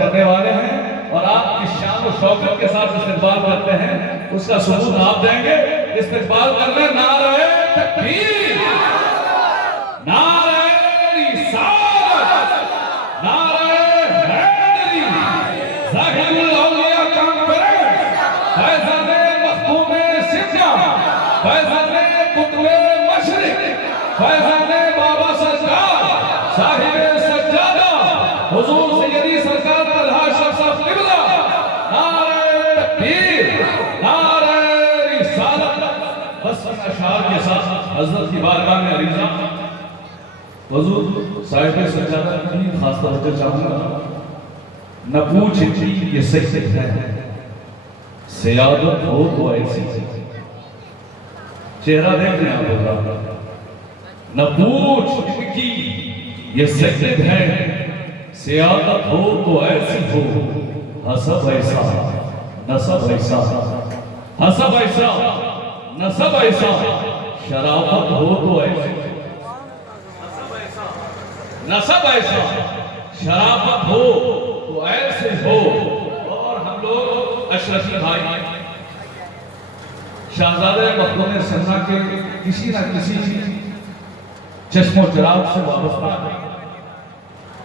کرنے والے ہیں اور آپ کی شان و شوکت کے ساتھ استقبال کرتے ہیں، اس کا ثبوت آپ دیں گے۔ استقبال کرنا نعرہ تکبیر، نعرہ رسالت، نعرہ حیدری، ظاہر الاولیاء کانفرنس، فیضان مختوم سندھیا، فیضان قطب مشرق، فیضان بابا سرکار صاحب سجادہ حضور سیدی سرکار طلحہ شاہ صاحب قبلہ، نعرہ تکبیر، نعرہ رسالت۔ بس ان اشعار کے ساتھ حضرت کی بارگاہ میں عریضہ حضور صاحب سجادہ کی خاص توجہ چاہوں گا۔ نہ پوچھتی یہ سجد ہے، سیادت ہو تو ایسی، چہرہ دیکھ لیں آپ ہوگا۔ نہ پوچھ ان کی یہ سجد ہے، سیادت ہو تو ایسی ہو، حسب ایسا نسب ایسا، حسب ایسا نسب ایسا، شرافت ہو تو ایسی، نسب ایسا شرافت ہو تو ایسے ہو۔ اور ہم لوگ اشرفی بھائی شہزادہ مخدوم سندھیا کے کسی نہ کسی چشم و چراغ سے وابستہ ہے،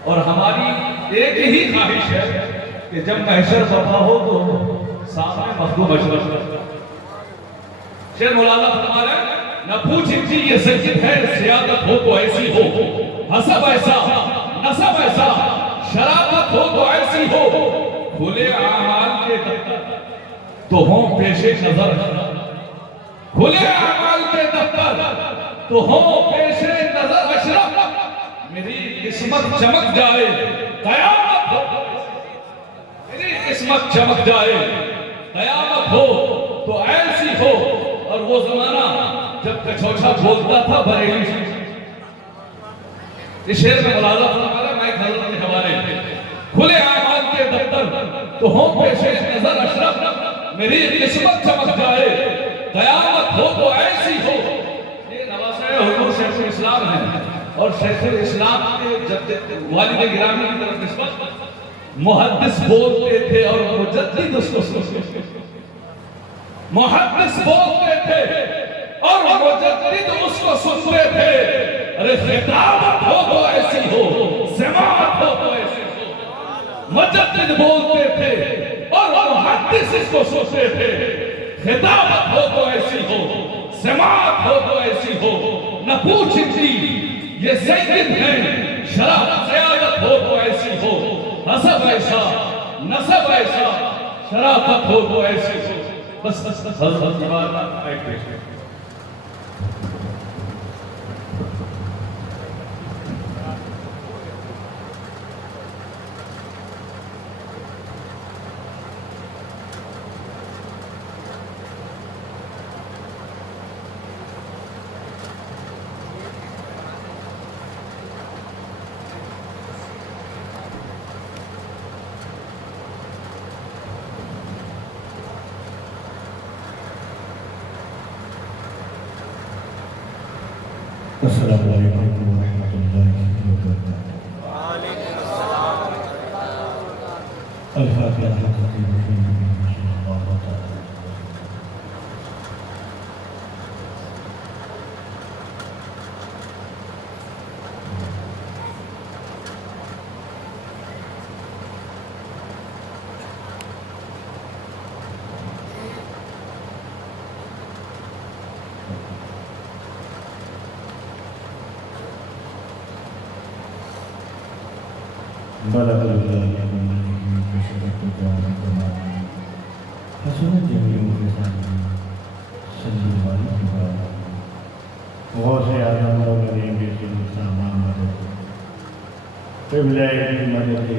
اور ہماری ایک ہی خواہش ہے کہ جب محشر صفا ہو تو سامنے مخدوم اشرف۔ شیر مولانا فرما رہے ہیں نہ پوچھ ان کی یہ سجد ہے، سیادت ہو تو ایسی ہو، حسب ایسا نسب ایسا، شرافت ہو تو ایسی ہو، کھلے اعمال کے دفتر تو ہوں پیش نظر، کھلے اعمال کے دفتر تو ہوں پیش نظر اشرف، میری قسمت چمک جائے قیامت ہو، میری قسمت چمک جائے قیامت ہو تو ایسی ہو۔ اور وہ زمانہ جب کچھوچھا بولتا تھا بریلی سے، اس شعر میں ملازہ فرمایا میں حضرت کے حوالے پہ، کھلے اعمال کے دفتر تو ہوں پیش نظر اشرف، میری قسمت چمک جائے قیامت ہو تو ایسی ہو۔ یہ نواسہ حضور شیخ الاسلام ہیں، اور شیخ الاسلام کے والد گرامی کی طرف نسبت محدث بولتے تھے اور مجدد اس کو سنتے تھے، محدث بولتے تھے اور مجدد اس کو سنتے تھے۔ ارے خطابت ہو تو ایسی ہو، سماعت ہو تو ایسی ہو، مجدد بولتے تھے اور محدث اس کو سنتے تھے۔ خطابت ہو تو ایسی ہو، سماعت ہو تو ایسی ہو، نہ پوچھ جی یہ سید ہیں، شرافت سیادت ہو تو ایسی ہو، حسب ایسا نسب ایسا، شرافت ہو تو ایسی ہو۔ بس حضرت کی بات ایک پیش ہے۔ السلام علیکم ورحمۃ اللہ وبرکاتہ۔ وعلیکم السلام الفاتحہ خطیب الرحیم صلی اللہ تعالی بلغ اللہ من بشرت قرآن کمال حسن جمیع خصال صلی اللہ علیہ وسلم غوث اعظم و غنی بیت الاسلام مدد قبلہ مدد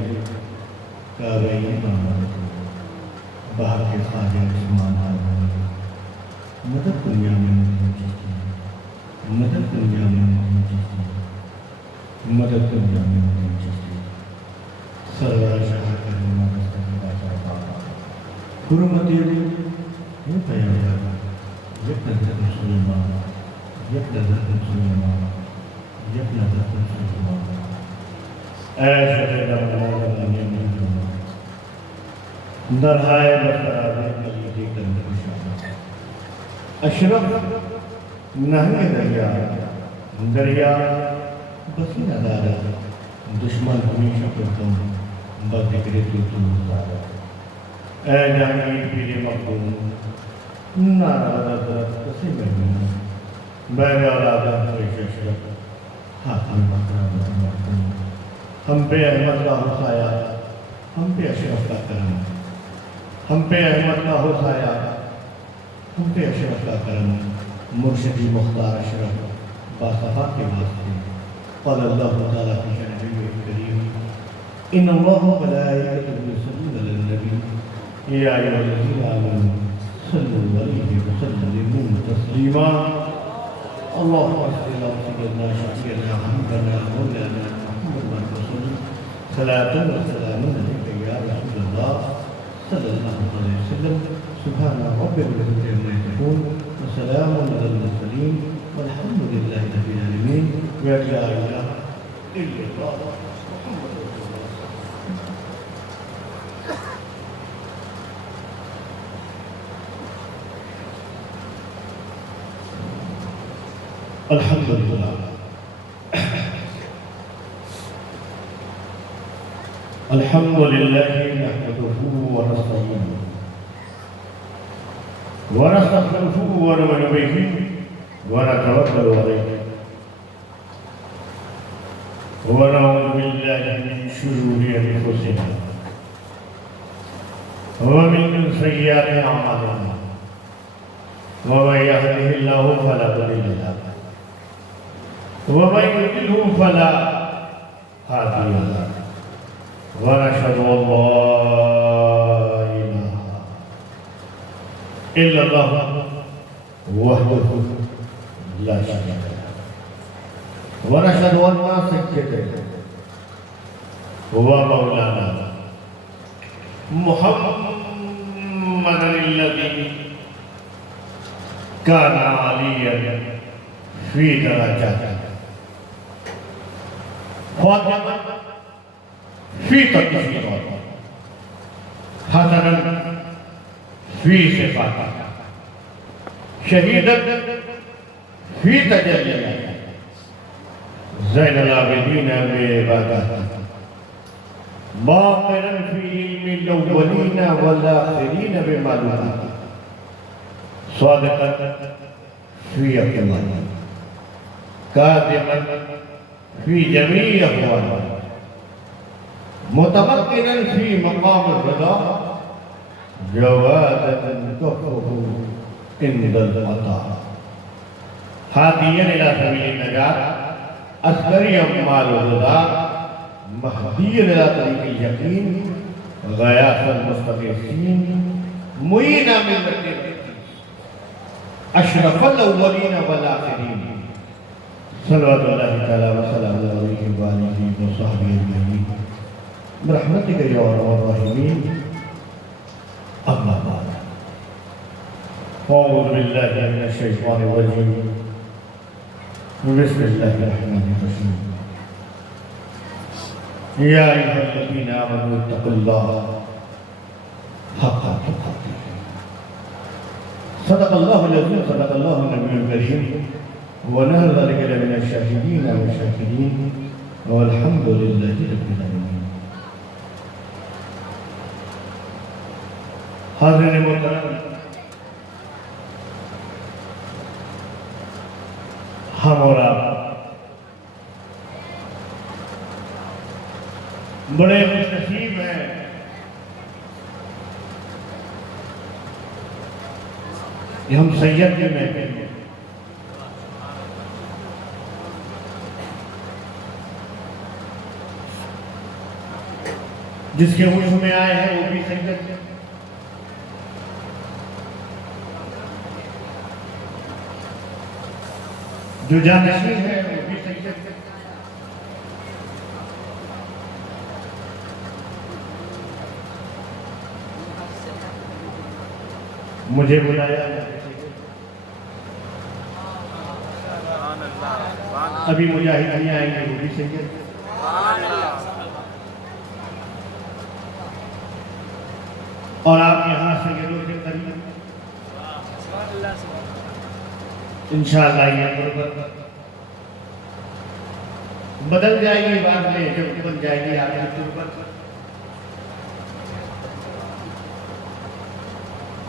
کعبہ مدد باہر کے خواجہ عثمان مدد دنیا میں مدد دنیا میں مدد دنیا میں سرور شاہ کریم مستقیم بادشاہ بابا حرمتی یہ پیغمبر یک نظر سلیمان، یک نظر سلیمان، یک نظر سلیمان، اے شہر مولا درہائے بسرازے ملیدی کندرشا اشرف نہنگ دریا بسی ندارا دشمن ہمیشہ پرتم بذکر تو مزارا اے جہانگیر پیر مقبول نارا درد کسی مہمون بیر اولادہ فریش اشرف حاکم مقرام مقبول ہم پہ احمد کا حسایا ہم پہ اشرف کا کرم ہم پہ احمد کا حسایا ہم پہ اشرف کا کرم مرشدی مختار اشرف باصفا کے واسطے قال اللہ تعالیٰ کی شرعی کریم ان اللہ ملائکۃ یصلون علی النبی یا ایھا الذین آمنوا صلوا علیہ وسلموا تسلیما اللهم صل على سيدنا شفيعنا حبيبنا مولانا محمد رسول صلاة وسلام عليك يا رسول الله صلى الله عليه وسلم سبحان ربك رب العزة عما يصفون وسلام على المرسلين والحمد لله رب العالمين لا إله إلا الله محمد رسول الله الحمد لله الحمد لله نحمده ونستعينه ونستغفره ونؤمن به ونتوكل عليه ونعوذ بالله من شرور انفسنا ومن سيئات اعمالنا ومن يهده الله فلا مضل له ومن يضلل فلا هادي له ونشهد ان لا اله الا الله وحده لا شريك له ونشهد ان سيدنا ومولانا محمدا الذي كان عليا في درجاته خاتما في تكفيره حسنا في صفاته شهيدا في تجلياته زين العابدين بعبادته باقرا في علم الاولين والاخرين بمعلوماته صادقا في يقظته كاذبا في جميع احواله متمكنا في مقام الرضا جوادا كفه عند العطاء هاديا الى سبيل النجاة عسكريا مع الرضا مهديا الى طريق اليقين غياث المستغيثين معينا من اشرف الاولين والاخرين صلوات الله تعالى وسلامه عليه وآله وصحبه أجمعين برحمتك يا أرحم الراحمين أما بعد أعوذ بالله من الشيطان الرجيم بسم الله الرحمن الرحيم يا أيها الذين آمنوا اتقوا الله حق تقاته صدق الله العظيم صدق الله النبي الكريم ونحن ذلك لمن الشاهدين والشاكرين والحمد لله رب العالمين. حاضرین محترم، ہم اور آپ بڑے خوش نصیب ہیں کہ ہم سید کے محفل میں جس کے عرف میں آئے ہیں وہ بھی سید ہے، جو جانشین ہے وہ بھی سید ہے، مجھے بلایا ابھی مجاہد نہیں آئیں گے وہ بھی سید ہے، اور آپ یہاں سے یہ روزے قریب انشاءاللہ یہ غربت بدل جائے گی بعد میں جب بن جائے گی آپ کی غربت،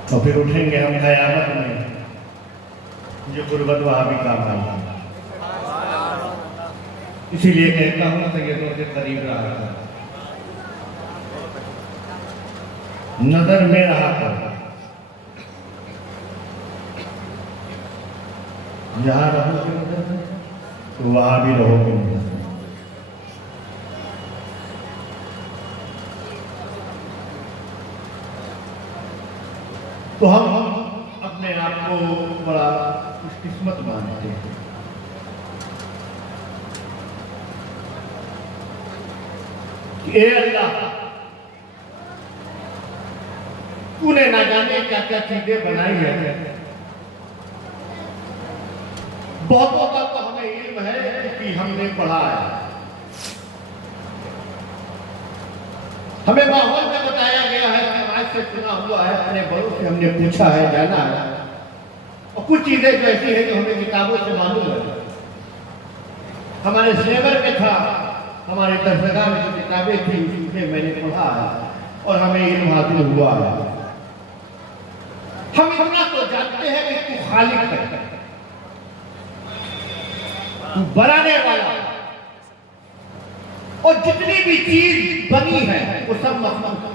تو پھر اٹھیں گے ہم قیامت میں، جو غربت وہاں بھی کام آئے گی۔ اسی لیے کہتا ہوں سیدوں کے قریب رہا کر، نظر میں رہا کر، جہاں رہو گے نظر میں تو وہاں بھی رہو گے نظر میں۔ تو ہم اپنے آپ کو بڑا خوش قسمت مانتے ہیں کہ اے اللہ، تو نے نہ جانے کیا کیا چیزیں بنائی ہیں، بہتوں کا تو ہمیں علم ہے کہ ہم نے پڑھا ہے، ہمیں ماحول میں بتایا گیا ہے، آج سے سنا ہوا ہے، اپنے بڑوں سے ہم نے پوچھا ہے، جانا ہے، اور کچھ چیزیں جو ایسی ہیں جو ہمیں کتابوں سے معلوم ہے، ہمارے سلیبر میں تھا، ہمارے درسگاہ میں جو کتابیں تھیں اس میں نے پڑھا ہے اور ہمیں علم حاصل ہوا ہے۔ ہم اتنا تو جانتے ہیں کہ تو خالق ہے، تو بنانے والا، اور جتنی بھی چیز بنی ہے وہ سب مخلوق ہے۔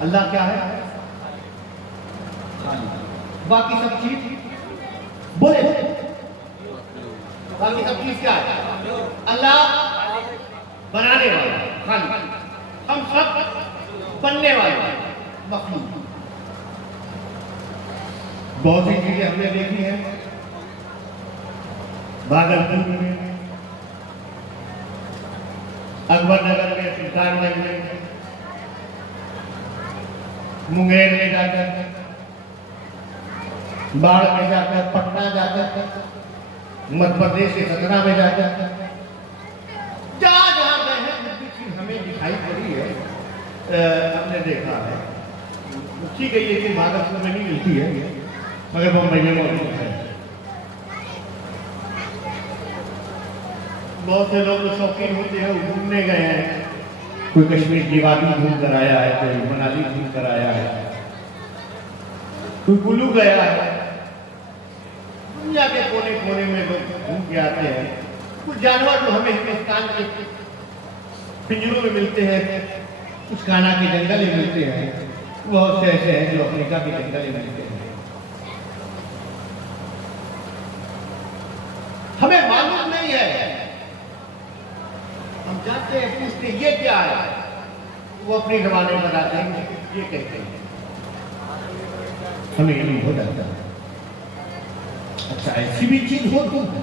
اللہ کیا ہے؟ باقی سب چیز بولے، باقی سب چیز کیا ہے؟ اللہ بنانے والا خالق، ہم سب بننے والے مخلوق۔ بہت سی چیزیں ہم نے دیکھی ہیں بھاگلپور میں، اکبر نگر میں، سلطان گنج میں، منگیر میں جا کر، باڑھ میں جا کر، پٹنہ جا کر، مدھیہ پردیش کے ستنا میں جا کر، جہاں جہاں گئے ہیں جو بھی چیز ہمیں دکھائی پڑی ہے، ہم نے دیکھا ہے۔ ٹھیک ہے یہ چیز بھاگلپور میں نہیں ملتی ہے مگر بمبئی میں موجود ہے۔ بہت سے لوگ شوقین ہوتے ہیں، گھومنے گئے ہیں، کوئی کشمیر کی وادی گھوم کر آیا ہے، کوئی منالی گھوم کر آیا ہے، کوئی کلو گیا ہے، دنیا کے کونے کونے میں لوگ گھوم کے آتے ہیں۔ کچھ جانور جو ہمیں ہندوستان کے پنجروں میں ملتے ہیں، کچھ کانا کے جنگل میں ملتے ہیں، بہت سے ایسے ہیں جو افریقہ کے جنگل میں ملتے ہیں۔ ہمیں معلوم نہیں ہے، ہم جانتے ہیں پوچھتے ہیں یہ کیا ہے، وہ اپنی زبان میں بتاتے ہیں یہ کہتے ہیں، ہمیں علم ہو جاتا ہے۔ اچھا ایسی بھی چیز ہوتی ہے،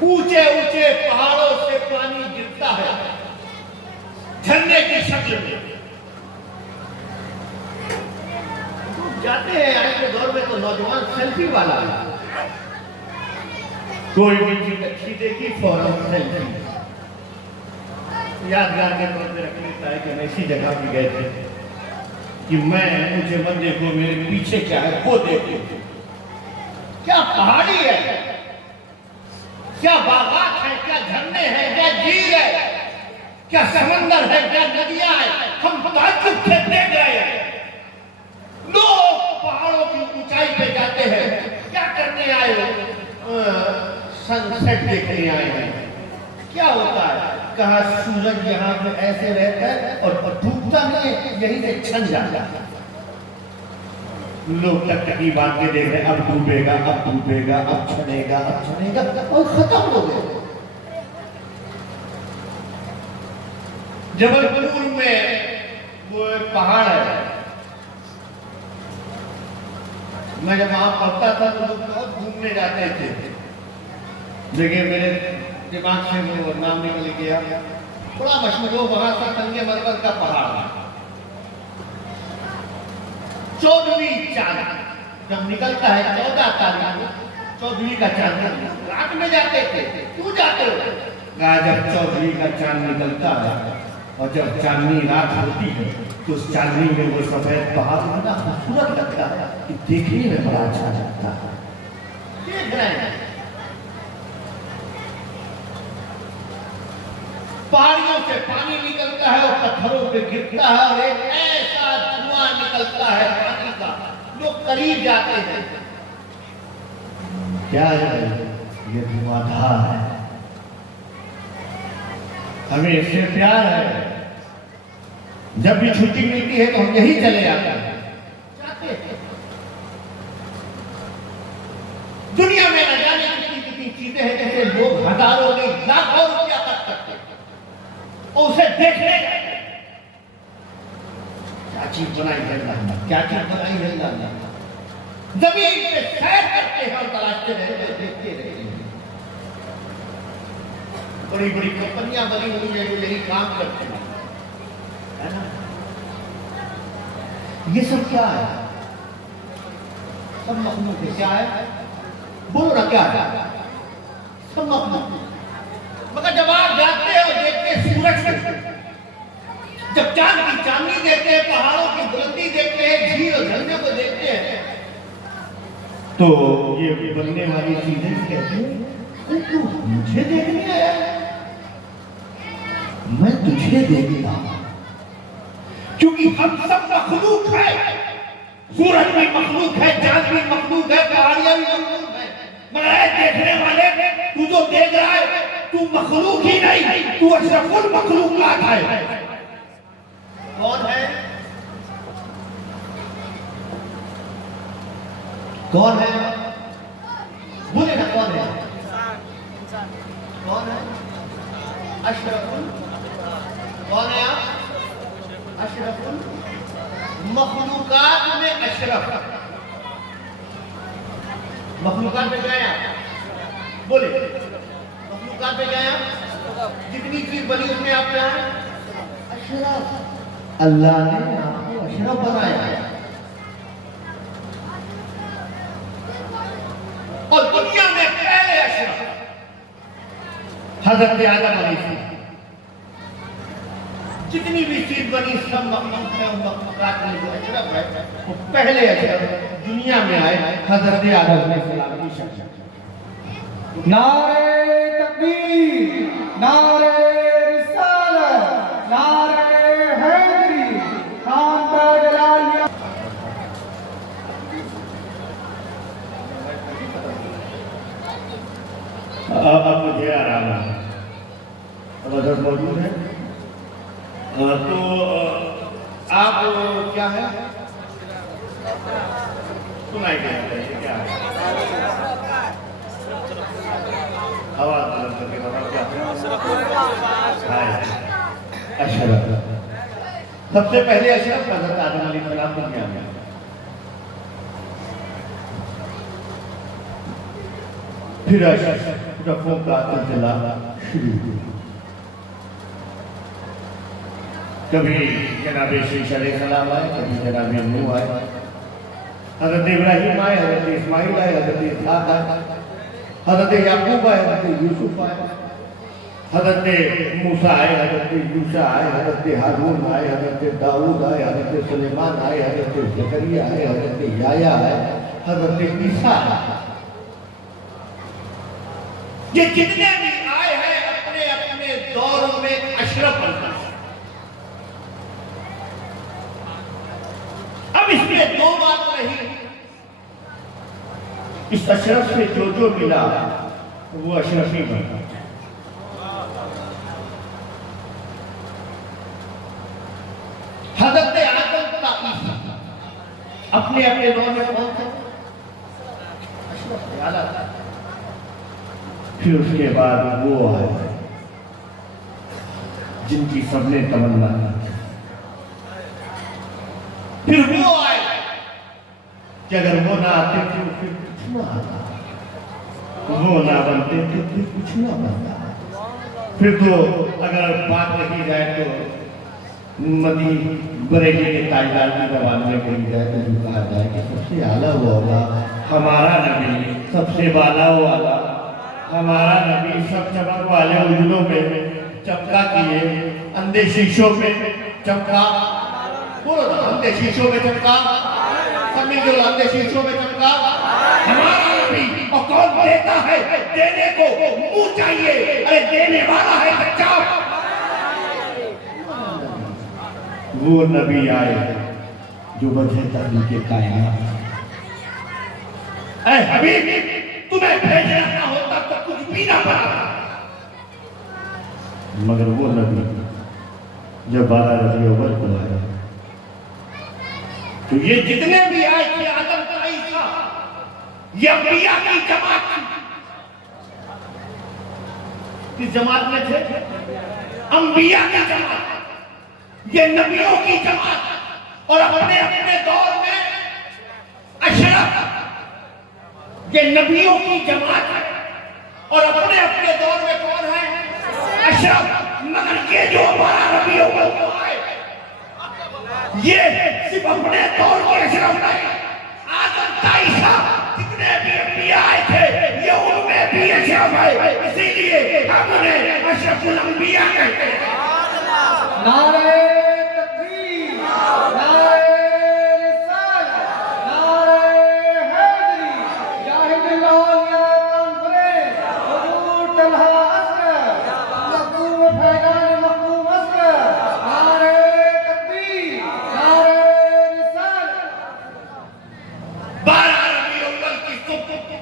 اونچے اونچے پہاڑوں سے پانی گرتا ہے جھرنے کی شکل میں۔ جاتے ہیں آج کے دور میں تو نوجوان سیلفی والا ہے، کوئی بھی چیز اچھی دیکھی فوراً سیلفی، یادگار کے طور پہ رکھ لیتا ہے کہ ہم ایسی جگہ بھی گئے تھے کہ مجھے مت دیکھو، میرے پیچھے کیا ہے وہ دیکھو، کیا پہاڑی ہے، کیا باغات ہیں، کیا جھرنے ہیں، کیا جھیل ہے، کیا سمندر ہے، کیا ندیاں ہیں، ہم تعجب سے دیکھ رہے ہیں۔ لوگ پہاڑوں کی اونچائی پہ جاتے ہیں، کیا کرنے آئے ہو؟ سن سیٹ دیکھنے آئے ہیں۔ کیا ہوتا ہے؟ کہا سورج یہاں پہ ایسے رہتا ہے اور ڈوبتا نہیں ہے، یہیں سے چھن جاتا ہے۔ لوگ ٹکٹکی باندھ کے دیکھ رہے ہیں، اب ڈوبے گا، اب ڈوبے گا، اب چھنے گا، اب چھنے گا، اور ختم ہو گئے۔ جبل پور میں وہ ایک پہاڑ ہے، میں جب وہاں پڑھتا تھا تو لوگ بہت گھومنے جاتے تھے، لیکن میرے دماغ سے وہ نام نکل گیا، بڑا مشہور ہو وہاں کا سنگ مرمر کا پہاڑ ہے۔ 14ویں چاند جب نکلتا ہے 14 تاریخ 14ویں کا چاند رات میں جاتے تھے، کیوں جاتے ہو؟ کہا جب 14ویں کا چاند نکلتا ہے اور جب چاندنی رات ہوتی ہے تو اس چاندنی میں وہ سفید پہاڑ اتنا خوبصورت لگتا ہے کہ دیکھنے میں بڑا اچھا لگتا ہے. دیکھ رہے ہیں پہاڑیوں سے پانی نکلتا ہے اور پتھروں پہ گرتا ہے اور ایک ایسا دھواں نکلتا ہے پانی کا لوگ قریب جاتے ہیں. کیا ہے یہ دھواں دھار ہے. ہمیں اس سے پیار ہے. جب بھی چھٹی ملتی ہے تو ہم یہی چلے جاتے ہیں. دنیا میں نہ جانے کتنی چیزیں ہیں جیسے لوگ ہزاروں میں لاکھوں روپیہ خرچ کرتے ہیں اور اسے دیکھنے کیا چیز بنائی ہے اللہ نے, کیا چیز بنائی ہے اللہ نے. زمین پہ سیر کرتے ہیں اور تلاشتے رہتے ہیں, دیکھتے رہتے ہیں. بڑی بڑی کمپنیاں بنی ہوئی ہیں جو یہی کام کرتے ہیں. یہ سب کیا ہے؟ سب مخلوق ہے. کیا ہے؟ بولو نا کیا ہے؟ سب مخلوق. مگر جب آپ جاتے ہیں اور دیکھتے ہیں سورج کو, جب چاند کی چاندنی دیکھتے ہیں, پہاڑوں کی بلندی دیکھتے ہیں, جھیل اور جھرنے کو دیکھتے ہیں, تو یہ بننے والی چیزیں کہتے ہیں تو مجھے دیکھنے آیا, میں تجھے دیکھتا ہوں. کیونکہ ہم سب مخلوق ہیں. سورج بھی مخلوق ہے, چاند بھی مخلوق ہے, پہاڑیاں بھی مخلوق ہے. مگر اے دیکھنے والے, تو جو دیکھ رہا ہے تو مخلوق ہی نہیں, تو اشرف المخلوقات ہے. کون ہے؟ کون ہے؟ بولے نا کون ہے؟ کون ہے؟ اشرف. کون ہے آپ؟ اشرف مخلوقات میں اشرف. مخلوقات میں گئے آپ, بولے مخلوقات میں گئے آپ, جتنی چیز بنی اس میں آپ کیا ہیں؟ اشرف. اللہ نے آپ کو اشرف بنایا ہے. اور دنیا میں پہلے اشرف حضرت آدم علیہ السلام. جتنی بھی چیز بنی سب مخلوق ہے, مخلوقات میں جو اشرف ہے وہ پہلے اشرف دنیا میں آئے حضرت آدم علیہ السلام کی شکل. نعرہ تکبیر, نعرہ رسالت, نعرہ حیدری, خاندہ جلالیہ. اب مجھے آرام ہے, اب حضرت موجود ہے تو آپ کیا ہے سنائی دے کیا ہے آواز بلند کر کے بتاؤ کیا ہے؟ اشرف. سب سے پہلے اشرف حضرت آدم علیہ السلام دنیا میں. پھر اشرفوں کا سلسلہ شروع ہوا. کبھی جناب شیش علیہ السلام آئے, کبھی جناب نوح آئے, حضرت ابراہیم آئے, حضرت اسماعیل آئے, حضرت اسحاق آئے, حضرت یعقوب آئے, حضرت یوسف آئے, حضرت موسیٰ آئے, حضرت یوشع آئے, حضرت ہارون آئے, حضرت داؤد آئے, حضرت سلیمان آئے, حضرت زکریا آئے, حضرت یحییٰ آئے, حضرت عیسیٰ آئے. یہ جتنے بھی آئے ہیں اپنے اپنے دور میں اشرف بننا. اب اس میں دو بات رہی, اس اشرف سے جو ملا وہ اشرف ہی بنا. حضرت آدم کا عیسیٰ اپنے اپنے دور میں کون تھا؟ اشرف سے اعلیٰ تھا. پھر اس کے بعد وہ آئے جن کی سب نے تمنا کی. پھر وہ آئے کہ اگر وہ نہ آتے تو پھر کچھ نہ آتا, وہ نہ بنتے تو پھر کچھ نہ بنتا. پھر تو اگر بات رکھی جائے تو مدی بریلی کے تاجدار کی زبان میں کہی جائے تو جو کہا جائے کہ سب سے اعلیٰ وہ ہوگا ہمارا نبی, سب سے بالا وہ والا ہمارا نبی, سب چمک والے اجلوں میں چمکا کیے اندھے شیشوں میں چمکا بولو نا اندھے شیشوں میں چمکا سمی جو اندھے شیشوں میں چمکا ہمارا نبی اور کون دیتا ہے دینے کو منہ چاہیے ارے دینے والا ہے سچا وہ نبی آئے جو وجہ تخلیق کائنات اے حبیب تمہیں بھیجنا نہ ہوتا تو کچھ بھی نہ پڑا مگر وہ نبی جب 12 ربیع الاول کو آیا تو یہ جتنے بھی آئے تھے آدم کا عیسیٰ یہ انبیاء کی جماعت کس جماعت میں تھے انبیاء کی جماعت یہ نبیوں کی جماعت اور اپنے اپنے دور میں اشرف یہ نبیوں کی جماعت ہے اور اپنے اپنے دور میں کون ہے اشرف مگر یہ جو 12 ربیع الاول کو آئے یہ صرف اپنے دور کے اشرف نہیں آدم کا عیسیٰ جتنے بھی انبیاء آئے تھے یہ ان میں بھی اشرف ہے اسی لیے ہم انہیں اشرف الانبیاء کہتے ہیں نعرہ تکبیر نعرہ رسالت نعرہ حیدری جاہد الاولیاء کانفرنس حضور طلحہ اصغر مقبول فیضان مقبول اصغر نعرہ تکبیر نعرہ رسالت 12 ربیع الاول کی صبح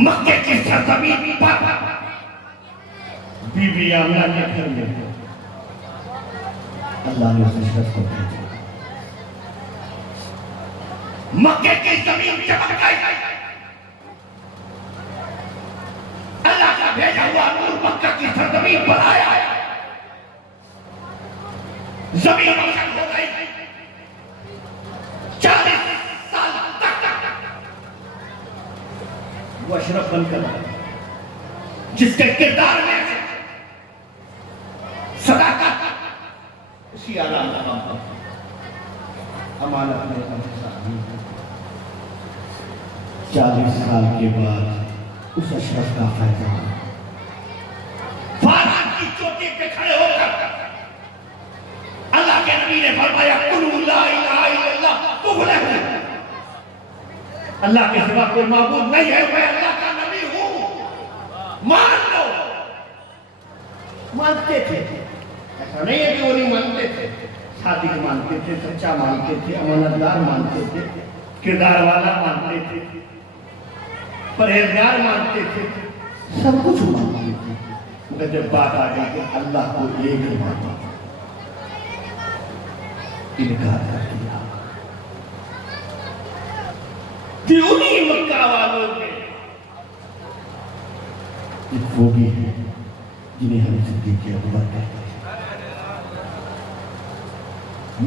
مکے کی سرزمین پر بی بی آمنہ کے گھر میں اللہ نے اسے شرف کو بھیجا مکے کی زمین چمک گئی اللہ کا بھیجا ہوا نور مکہ کی سرزمین پر آیا زمین روشن ہو گئی 40 سال تک وہ اشرف بن کر جس کے کردار میں صداقت اسی اعلیٰ مقام پر امانت میں انتظار 40 سال کے بعد اس اشرف کا فیضان فاران کی چوٹی پہ کھڑے ہو کر اللہ کے نبی نے فرمایا قُلُوا لَا إِلَهَ إِلَّا اللَّهُ تُفْلِحُونَ اللہ کے سوا کوئی معبود نہیں ہے میں اللہ کا نبی ہوں مان لو مانتے تھے ایسا نہیں ہے کہ وہ نہیں مانتے تھے صادق مانتے تھے سچا مانتے تھے امانتدار مانتے تھے کردار والا مانتے تھے پرہیزگار مانتے تھے سب کچھ مانتے تھے مگر جب بات آ گئی کہ اللہ کو ایک ہی مانتے انکار کر دیا دیونی مکہ والوں نے ایک وہ بھی ہے جنہیں ہم صدیق اکبر کہتے ہیں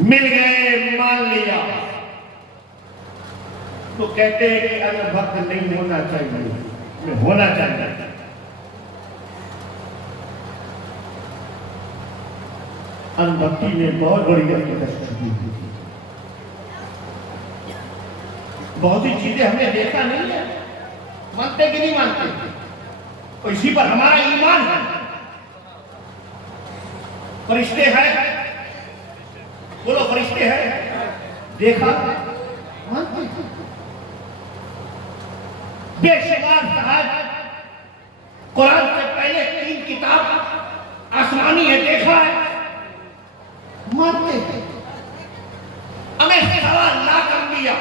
مل گئے مان لیا تو کہتے ہیں کہ اگر وقت نہیں ہونا چاہیے میں ہونا چاہیے انبھکتی نے بہت بڑی حقیقت دی بہت سی چیزیں ہمیں دیکھا نہیں ہے مانتے کہ نہیں مانتے اور اسی پر ہمارا ایمان ہے فرشتے ہیں بولو فرشتے ہیں دیکھا مانتے بے شمار صاحب قرآن سے پہلے 3 کتاب آسمانی ہے دیکھا ہے مانتے ہیں ہمیں 1.25 لاکھ انبیاء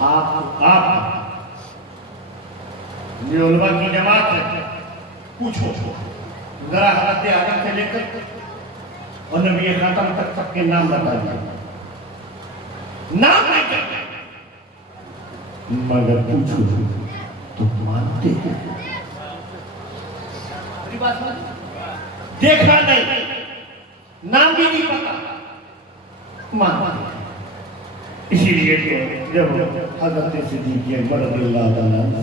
آپ یہ علماء کی جماعت ہے پوچھو ذرا حضرت آدم سے لے کر اور نبی خاتم تک سب کے نام بتا دیا نام نہیں کرتے مگر پوچھو تو مانتے ہیں دیکھا نہیں نام بھی نہیں پتا مانتے ہیں اسی لیے تو جب حضرت صدیق اکبر رضی اللہ عنہ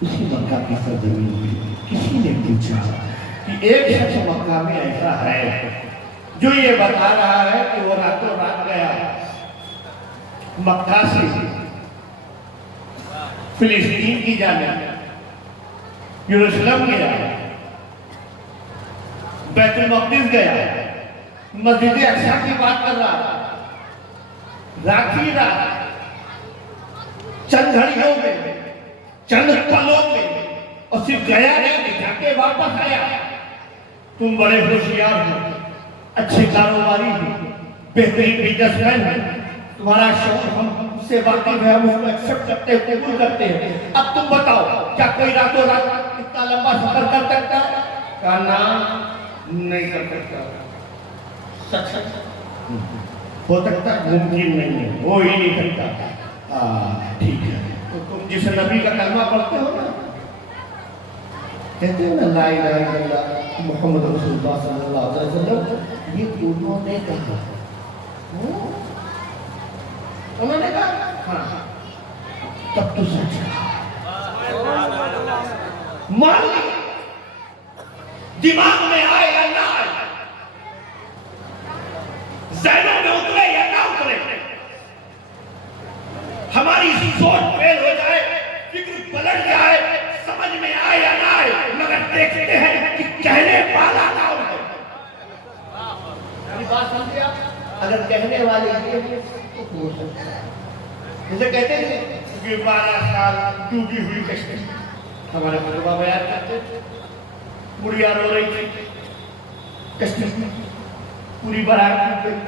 اسی مکہ کی سرزمین میں کسی نے پوچھا کہ ایک شخص مکہ میں ایسا ہے جو یہ بتا رہا ہے کہ وہ راتوں رات گیا مکہ سے فلسطین کی جانب یروشلم گیا، بیت المقدس گیا، مسجد اقصی کی بات کر رہا، رات ہی رات چند گھڑیوں میں، چند پلوں میں، اور صرف گیا نہیں، جا کے واپس آیا۔ تم بڑے ہوشیار ہو، اچھے کاروباری ہو، بہترین بزنس مین ہو، تمہارا شوق ہم سے واقف ہے، ہم اس کو ایکسپٹ کرتے ہیں، قبول کرتے ہیں۔ اب تم بتاؤ کیا کوئی راتوں رات اتنا لمبا سفر کر سکتا ہے؟ کہا نا، نہیں کر سکتا۔ سچ ہو سکتا ہے، ممکن نہیں ہے، وہ ہی نہیں کرتا۔ ٹھیک ہے، تو تم جس نبی کا کلمہ پڑھتے ہو نا، کہتے ہیں نا لا الہ الا اللہ محمد رسول اللہ صلی اللہ علیہ وسلم، یہ انہوں نے کہا، انہوں نے کہا ہاں، تب تو سچ مان لی، دماغ میں آئے یا نہ آئے، ذہنوں میں اترے یا نہ اترے، ہماری سوچ فیل ہو جائے، فکر پلٹ جائے، سمجھ میں آئے یا نہ آئے، مگر دیکھتے ہیں کہ کہنے والا کون ہے۔ میری بات سمجھے آپ؟ اگر کہنے والے یہ تو ہو سکتا ہے، جسے کہتے ہیں کہ 12 سال ڈوبی ہوئی کشتی، ہمارے خطبہ بیان کرتے بڑھیا رو رہی تھی، کشتی پوری برات ڈوب گئی،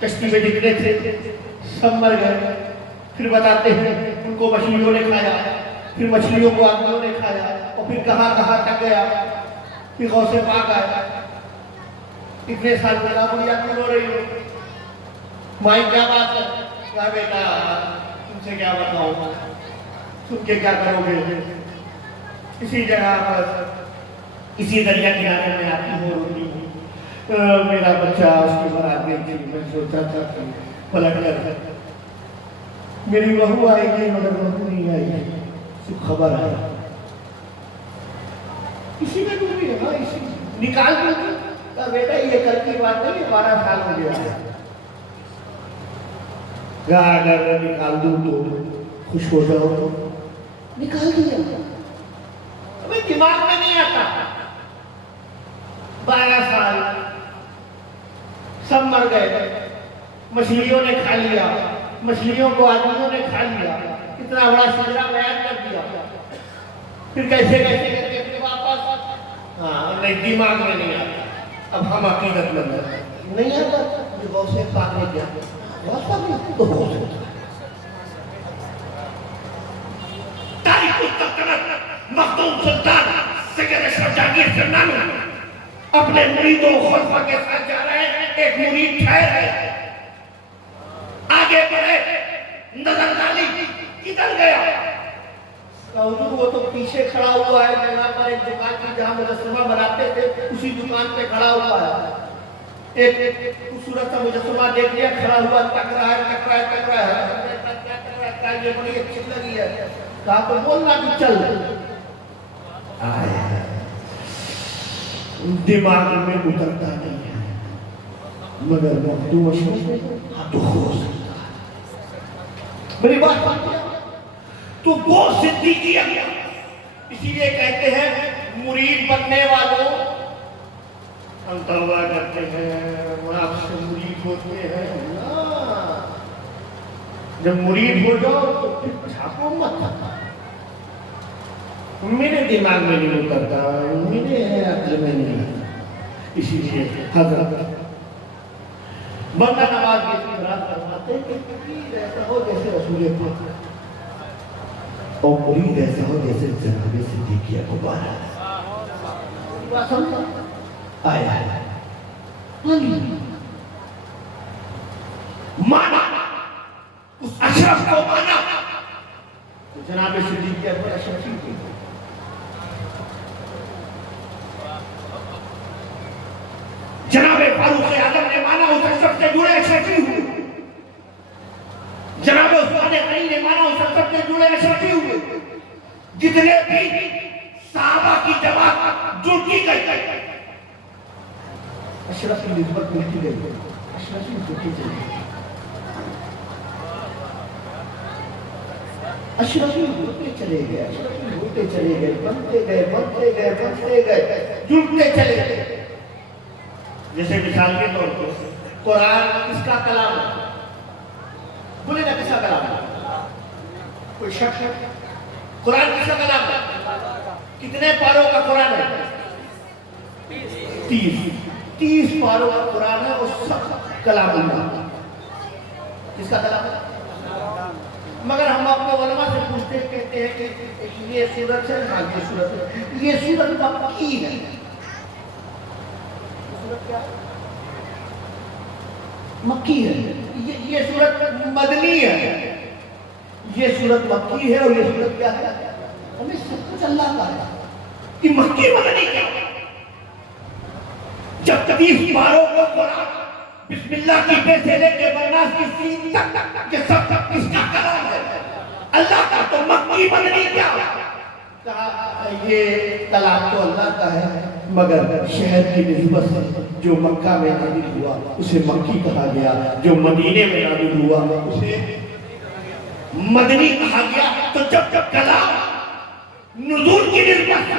کشتی میں جتنے تھے سب مر گئے۔ پھر بتاتے ہیں ان کو مچھلیوں نے کھایا، پھر مچھلیوں کو آدمیوں نے کھایا، اور پھر کہاں کہاں تک گیا، پھر غوث پاک آیا۔ اتنے سال بڑا بڑی آدمی رو رہی ہو، مائی کیا بات ہے؟ کہا بیٹا تم سے کیا بتاؤں، سن کے کیا کرو گے، اسی جگہ پر اسی دریا کنارے میں آتی ہو روتی ہوں، میرا بچہ اس کی برات گئی تھی، میں سوچا تھا کہ پلٹ کر میری بہو آئے گی، مگر بہو نہیں آئی، صرف خبر ہے اسی میں ڈوبی ہے نا، اسی نکال دوں۔ کہا بیٹا یہ کل کی بات نہیں، 12 سال ہو گیا۔ کہا اگر نکال دوں تو خوش ہو جاؤ، نکال دیا، ابھی دماغ میں نہیں آتا۔ 12 سال سب مر گئے، مچھلیوں نے کھا لیا، مچھلیوں کو آدمیوں نے کھا لیا، اتنا بڑا شجرا بیان کر دیا، پھر کیسے کیسے کر کے پھر واپس، نہیں دماغ میں نہیں آتا۔ اب ہم عقیدت مند ہیں، نہیں آتا جو غوث پاک نے کیا، غوث پاک نے تو ہو سکتا ہے۔ تاریخ السلطنت مخدوم سلطان سید اشرف جہانگیر سرنانی اپنے مریدوں خلفاء کے ساتھ جا رہے ہیں، ایک مرید ٹھہر ہے، آگے بڑھے، نظر ڈالی، کدھر گیا؟ حضور وہ تو پیچھے کھڑا ہوا ہے جگہ پر، ایک دکان کی جہاں مجسمہ بناتے تھے، اسی دکان پہ کھڑا ہوا ہے، ایک خوبصورت سا مجسمہ دیکھ لیا، کھڑا ہوا، تک رہا ہے، تک رہا ہے، تک رہا ہے، یہ بڑی اچھی لگی ہے، کہا تو بولنا کہ چل، آئے دماغ میں اترتا نہیں ہے، مگر مخدوم اشرف ہاں تو ہو سکتا ہے۔ میری بات سمجھے؟ تو وہ صدیقی ہے، اسی لیے کہتے ہیں مرید بننے والوں ہم توبہ کرتے ہیں، آپ سے مرید ہوتے ہیں نا، جب مرید ہو جاؤ تو پھر چھاپو مت، میرے دماغ میں نہیں اترتا، میرے عقل میں نہیں آتا، اسی لیے حضرت بندہ نواز کی اعتراض فرماتے ہیں کہ مرید ایسا ہو جیسے رسول پاک، اور مرید ایسا ہو جیسے جناب صدیق اکبر آیا ہے، مانا اس اشرف کو مانا، تو جناب صدیق اکبر اشرف کی جناب فاروق اعظم نے مانا، اس اشرف سے جڑے اشرفی ہوئے، جناب عثمان غنی نے مانا، اس اشرف سے جڑے اشرفی ہوئے، جتنے بھی صحابہ کی جماعت جڑتی گئی، اشرف کی نسبت ملتی گئی، اشرفی جڑتی گئی۔ اشرفی ہوتے چلے گئے، اشرفی ہوتے چلے گئے، بنتے گئے بنتے گئے بنتے گئے، جڑتے چلے گئے۔ جیسے مثال کے طور پر قرآن کس کا کلام ہے؟ بولے نا کس کا کلام ہے؟ کوئی شک ہے؟ قرآن کس کا کلام ہے؟ کتنے پاروں کا قرآن ہے؟ 30 پاروں کا قرآن ہے، اور سب کلام اللہ۔ کس کا کلام ہے؟ مگر ہم اپنے علماء سے پوچھتے کہتے ہیں کہ یہ سورت ہے، ہاں یہ سورت ہے، یہ سورت مکی ہے۔ سورت کیا ہے؟ مکی ہے۔ یہ سورت مدنی ہے، یہ سورت مکی ہے، اور یہ سورت کیا ہے؟ ہمیں سب کچھ اللہ کا ہے۔ یہ مکی مدنی کیا ہے؟ جب 30 پاروں کو قرآن بسم اللہ کی بے سے لے کے والناس کی سین تک، یہ سب کس کا کلام ہے؟ اللہ کا۔ تو مکی مدنی کیا؟ کہا یہ کلام تو اللہ کا ہے، مگر شہر کی نسبت سے جو مکہ میں نازل ہوا اسے مکی کہا گیا، جو مدینے میں نازل ہوا اسے مدنی کہا گیا۔ تو جب کلام نزول کی نسبت سے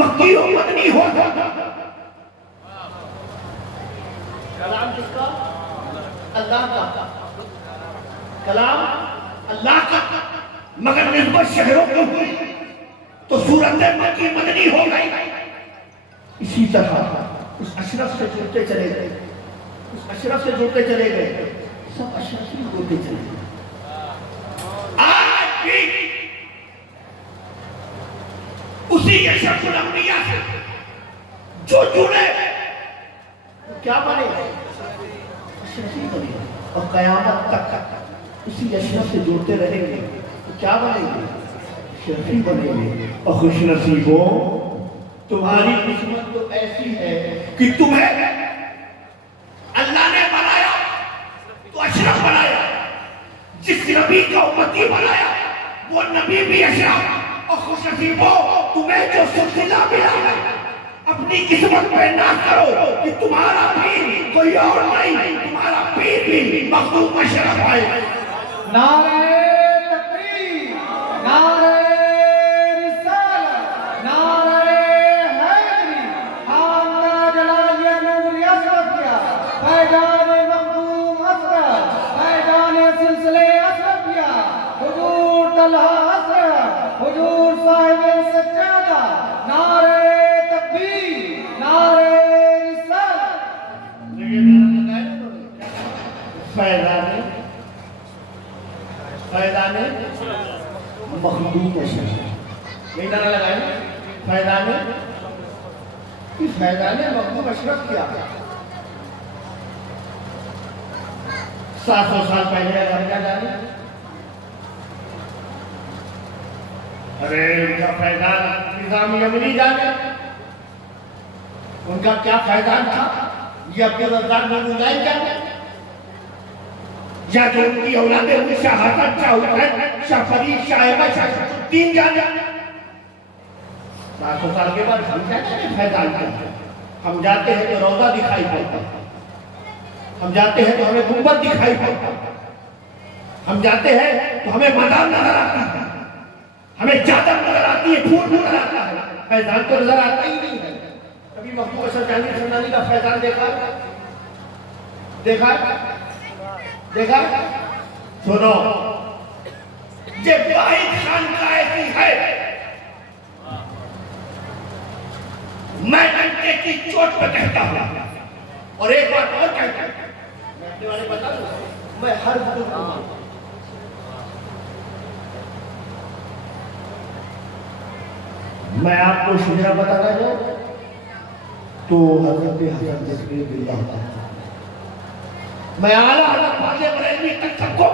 مکی و مدنی ہو، کلام کس کا؟ اللہ کا۔ کلام اللہ کا، مگر نسبت شہروں کو ہوئی تو صورت مکی مدنی ہو گئی۔ اسی طرح اس اشرف سے جڑتے چلے گئے، اس اشرف سے جڑتے چلے گئے، سب اشرفی ہوتے چلے گئے۔ آج بھی اسی اشرف الانبیاء سے جو جڑے کیا بنے گا؟ اشرفی بنے گا، اور قیامت تک اسی اشرف سے جڑتے رہیں گے تو کیا بنے گے؟ اشرفی بنے گے۔ اور خوش نصیبوں، تمہاری قسمت تو ایسی ہے کہ تمہیں اللہ نے بنایا تو اشرف بنایا، جس نبی کا امتی بنایا وہ نبی بھی اشرف۔ اور خوش نصیبوں، تمہیں جو سلسلہ ملا ہے اپنی قسمت پہ نہ کرو کہ تمہارا پیر کوئی اور نہیں، تمہارا پیر بھی مخدوم اشرف ہے۔ نعرہ تکبیر، نعرہ رسالت، نعرہ حیدری، خواندہ جلالیہ نور اشرفیہ، فیضان مخدوم اشرف، فیضان سلسلے اشرفیہ، حضور طلحہ اشرف، حضور صاحب سجادہ، نعرہ فیضان مخدوم اشرف، یہی نعرہ لگائیں۔ فیضان مخدوم اشرف کیا؟ 700 سال پہلے اگر کیا جانے؟ ارے ان کا فیضان نظام یمنی جانے، ان کا کیا فیضان تھا؟ یہ اپنے رضاق میں گزائن جانے، یا جو ان کی اولادیں ہوئی شاہ حسن، شاہ حسین، شاہ فرید، شاہ احمد، شاہ شمس الدین جانے۔ 700 سال کے بعد ہم کہتے ہیں فیضان کرتے ہیں، ہم جاتے ہیں تو روضہ دکھائی پڑتا ہے، ہم جاتے ہیں تو ہمیں گنبد دکھائی پڑتا ہے، ہم جاتے ہیں تو ہمیں مزار نظر آتا ہے، ہمیں چادر نظر آتی ہے، پھول نظر آتا ہے، فیضان تو نظر آتا ہی نہیں ہے۔ کبھی مخدوم اشرف جہانگیر سمنانی کا فیضان دیکھا دیکھا؟ سنو، جب واحد خانقاہ ایسی ہے، میں ڈنڈے کی چوٹ پہ کہتا ہوں، اور ایک بات اور کہتا ہوں، میں اپنے والے بتا دوں، میں ہر بزرگ کو مانتا ہوں۔ میں آپ کو شجرہ بتانا جاؤں تو حضرت حسن بصری رضی اللہ عنہ، میں اعلیٰ حضرت خواجہ بریلوی تک سب کو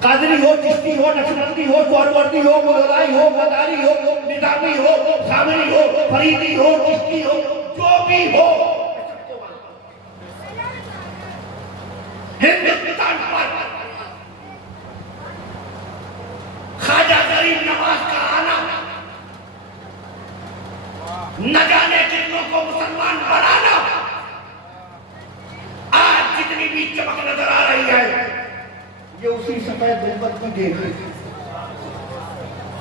قادری ہو، چشتی ہو، نقشبندی ہو، سہروردی ہو، مغلائی ہو، مداری ہو، نظامی ہو، سامری ہو، فریدی ہو، چشتی ہو، جو بھی ہو، ہندوستان پر خواجہ غریب نواز کا آنا، نہ جانے کتنوں کو مسلمان بنانا، آج جتنی بھی چمک نظر آ رہی ہے یہ اسی سفید غربت کی دیکھ ہے۔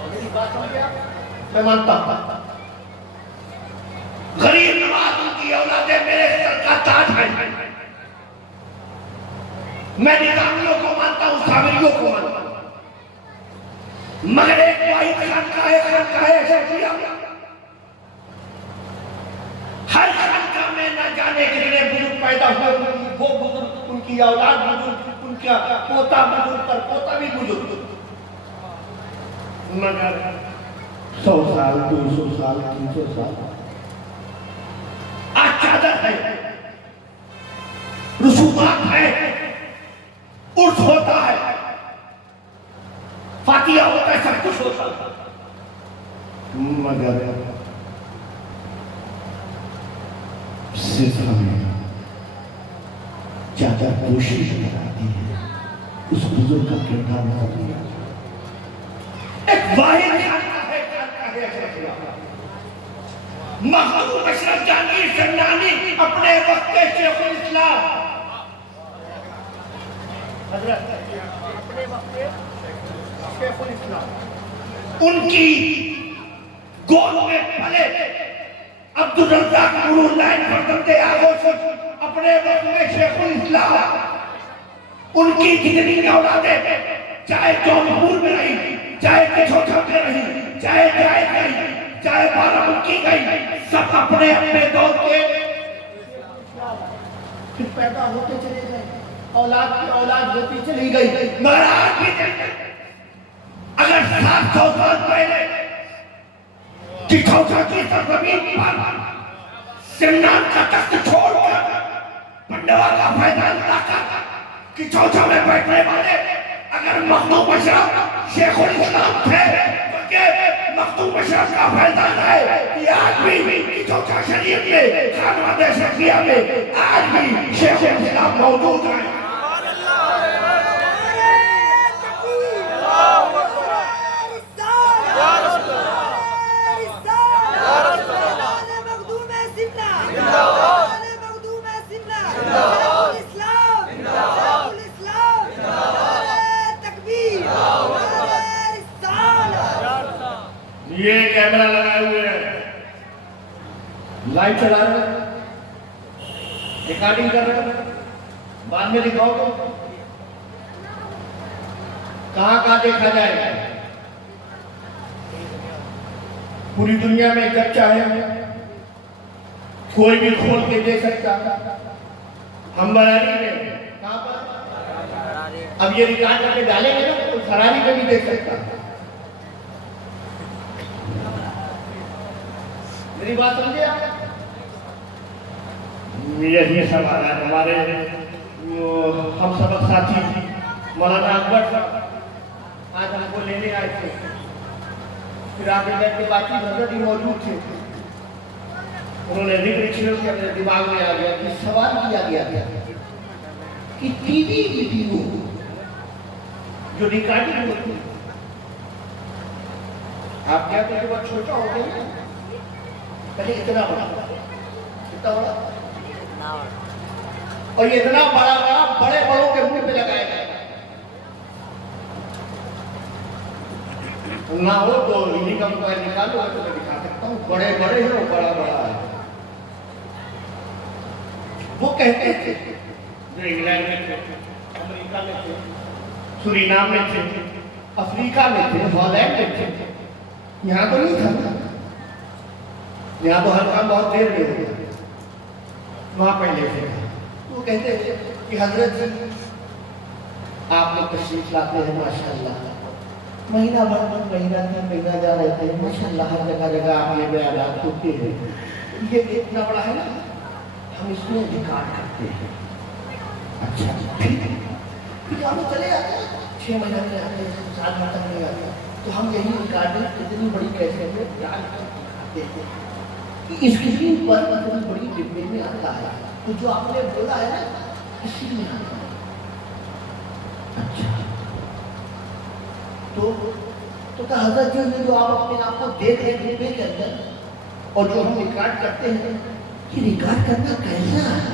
میری بات سمجھے آپ؟ میں مانتا ہوں غریب نواز ان کی اولادیں میرے سر کا تاج ہے۔ میں نظامیوں کو مانتا ہوں، سامریوں کو مانتا ہوں، مگر ایک واحد خانقاہ شیخیہ، ہر خانقاہ میں نہ جانے کتنے بزرگ پیدا ہوئے، وہ بزرگ، ان کی اولاد بزرگ، ان کا پوتا بزرگ پر پوتا بھی بزرگ، مگر 100 سال 200 سال 300 سال آج چادر ہے، رسومات ہے، عرس ہوتا ہے، فاتحہ ہوتا ہے، سب کچھ ہوتا ہے، مگر صرف ہمیں چادر پوشی کراتی ہے، اس بزرگ کا کردار نظر نہیں آتا۔ ایک واحد خانقاہ ہے شیخیہ، مخدوم اشرف جہانگیر سمنانی اپنے وقت کے شیخ الاسلام، حضرت اپنے وقت کے شیخ الاسلام، ان کی گود میں پلے عبدالرزاق نور اللہ فرزند آغوش اپنے وقت میں شیخ الاسلام، ان کی جتنی اولادیں چاہے جونپور میں رہی، چاہے کچھوچا میں رہی، چاہے جائے گئی، چاہے بارہمولکی گئی، سب اپنے اپنے دور کے پھر پیدا ہوتے چلے گئے، اولاد کی اولاد ہوتی چلی گئی، مگر آج بھی اگر 700 سال پہلے کچھوچا کی سرزمین پر سمنان کا تخت چھوڑ کر پنڈوا کا فیضان لاکر کچھوچا میں بیٹھنے والے اگر مخدوم اشرف شیخ الاسلام تھے، بلکہ مخدوم اشرف کا فیضان ہے کہ آج بھی کچھوچا شریف میں خانوادہ شیخیہ میں آج بھی شیخ الاسلام موجود ہیں۔ یہ کیمرہ لگائے ہوئے ہیں، لائٹ چلا رہے ہیں، ریکارڈنگ کر رہے ہیں، بعد میں دکھاؤ تو کہاں کہاں دیکھا جائے گا؟ پوری دنیا میں جب چاہے کوئی بھی کھول کے دے سکتا، ہم براری میں کہاں پر اب یہ ریکارڈ کر کے ڈالیں گے نا تو فراری میں بھی دیکھ سکتا۔ میری بات سمجھے آپ؟ یہی سوال ہے ہمارے ہم سبق ساتھی مولانا اکبر صاحب آج ہم کو لینے آئے تھے، پھر آگے بیٹھ کے باقی حضرت ہی موجود تھے، انہوں نے ذکر کیا کہ اپنے دماغ میں آ گیا کہ سوال کیا گیا کہ ٹی وی ویڈیو جو ریکارڈنگ ہوتی ہے، آپ کہتے ہیں کہ وہ چھوٹا ہو گیا، پہلے اتنا بڑا، کتنا بڑا، اور یہ اتنا بڑا بڑے بڑوں کے منہ پہ لگایا گیا، نہ ہو تو انہیں کا موبائل نکالو تو میں دکھا سکتا ہوں، بڑے بڑے ہیں اور بڑا بڑا ہے۔ وہ کہتے تھے جو انگلینڈ میں تھے، امریکہ میں تھے، سورینام میں تھے، افریقہ میں تھے، ہالینڈ میں تھے، یہاں تو نہیں تھا، یہاں تو ہر کام بہت دیر میں ہوتا، وہاں پہلے تھے۔ وہ کہتے تھے کہ حضرت جی آپ لوگ تشریف لاتے ہیں ماشاءاللہ، مہینہ بھر مہینہ تین مہینہ جا رہے تھے، ماشاءاللہ ہر جگہ جگہ آپ یہ بیانات ہوتے ہیں، یہ اتنا بڑا ہے نا، ہم اس میں ریکارڈ کرتے ہیں۔ اچھا ٹھیک ہے، پھر ہم چلے جاتے ہیں، 6 مہینے میں آتے ہیں، 7 ماہ تک نہیں آتے، تو ہم یہی ریکارڈنگ اتنی بڑی کیسے میں ڈال کر دکھاتے ہیں، اسکرین پر اتنی بڑی ڈبے میں آتا ہے، تو جو آپ نے بولا ہے نا اسی میں آتا ہے۔ اچھا تو کہا حضرت جی نے جو آپ اپنے آپ کو دیکھ رہے ڈبے کے اندر اور جو ہم ریکارڈ کرتے ہیں، یہ ریکارڈ کرنا کیسا ہے؟